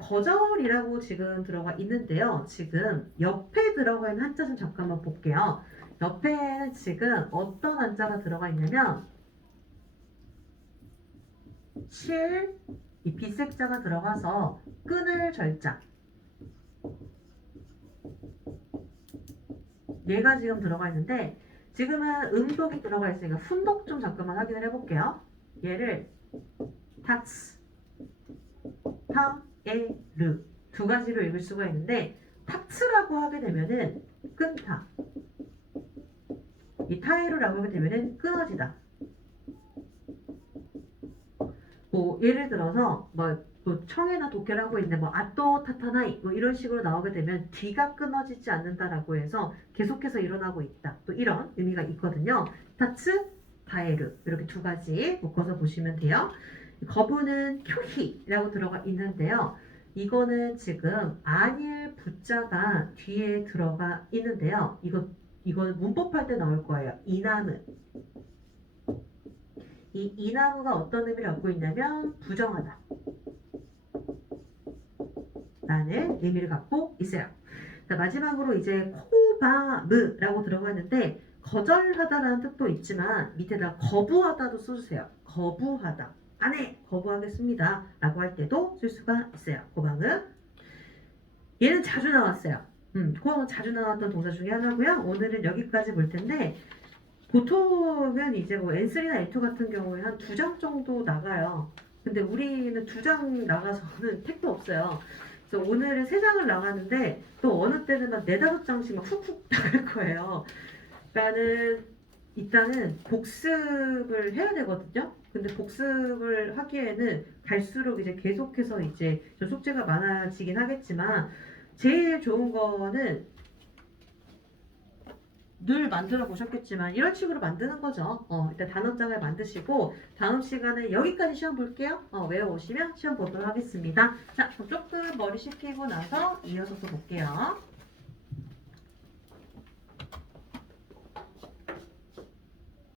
거절이라고 지금 들어가 있는데요. 지금 옆에 들어가 있는 한자 좀 잠깐만 볼게요. 옆에는 지금 어떤 한자가 들어가 있냐면 실, 이 비색자가 들어가서 끊을 절자. 얘가 지금 들어가 있는데 지금은 음독이 들어가 있으니까 훈독 좀 잠깐만 확인을 해볼게요. 얘를 탁스, 타에르 두 가지로 읽을 수가 있는데 탁스라고 하게 되면은 끊다. 이 타에르라고 하게 되면은 끊어지다. 뭐 예를 들어서 뭐 청해나 독해를 하고 있는데 뭐 아또 타타나이 뭐 이런 식으로 나오게 되면 뒤가 끊어지지 않는다라고 해서 계속해서 일어나고 있다. 또 이런 의미가 있거든요. 타츠, 타에르 이렇게 두 가지 묶어서 보시면 돼요. 거부는 쿄히라고 들어가 있는데요. 이거는 지금 안일 부자가 뒤에 들어가 있는데요. 이거는 문법할 때 나올 거예요. 이나무. 이 이나무가 어떤 의미를 갖고 있냐면 부정하다 라는 의미를 갖고 있어요. 자, 마지막으로 이제 코바무라고 들어가는데 거절하다라는 뜻도 있지만 밑에다 거부하다도 써주세요. 거부하다. 안해 거부하겠습니다 라고 할 때도 쓸 수가 있어요. 코바무. 얘는 자주 나왔어요. 코바무 자주 나왔던 동사 중에 하나고요. 오늘은 여기까지 볼 텐데 보통은 이제 뭐 N3나 N2 같은 경우에 한 2장 정도 나가요. 근데 우리는 2장 나가서는 택도 없어요. 그래서 오늘은 3장을 나가는데 또 어느 때는 막 4, 5장씩 막 훅훅 나갈 거예요. 그러니까는 일단은 복습을 해야 되거든요. 근데 복습을 하기에는 갈수록 이제 계속해서 이제 좀 숙제가 많아지긴 하겠지만 제일 좋은 거는 늘 만들어 보셨겠지만 이런 식으로 만드는 거죠. 일단 단원장을 만드시고 다음 시간에 여기까지 시험 볼게요. 외워오시면 시험 보도록 하겠습니다. 자, 그럼 조금 머리 식히고 나서 이어서 또 볼게요.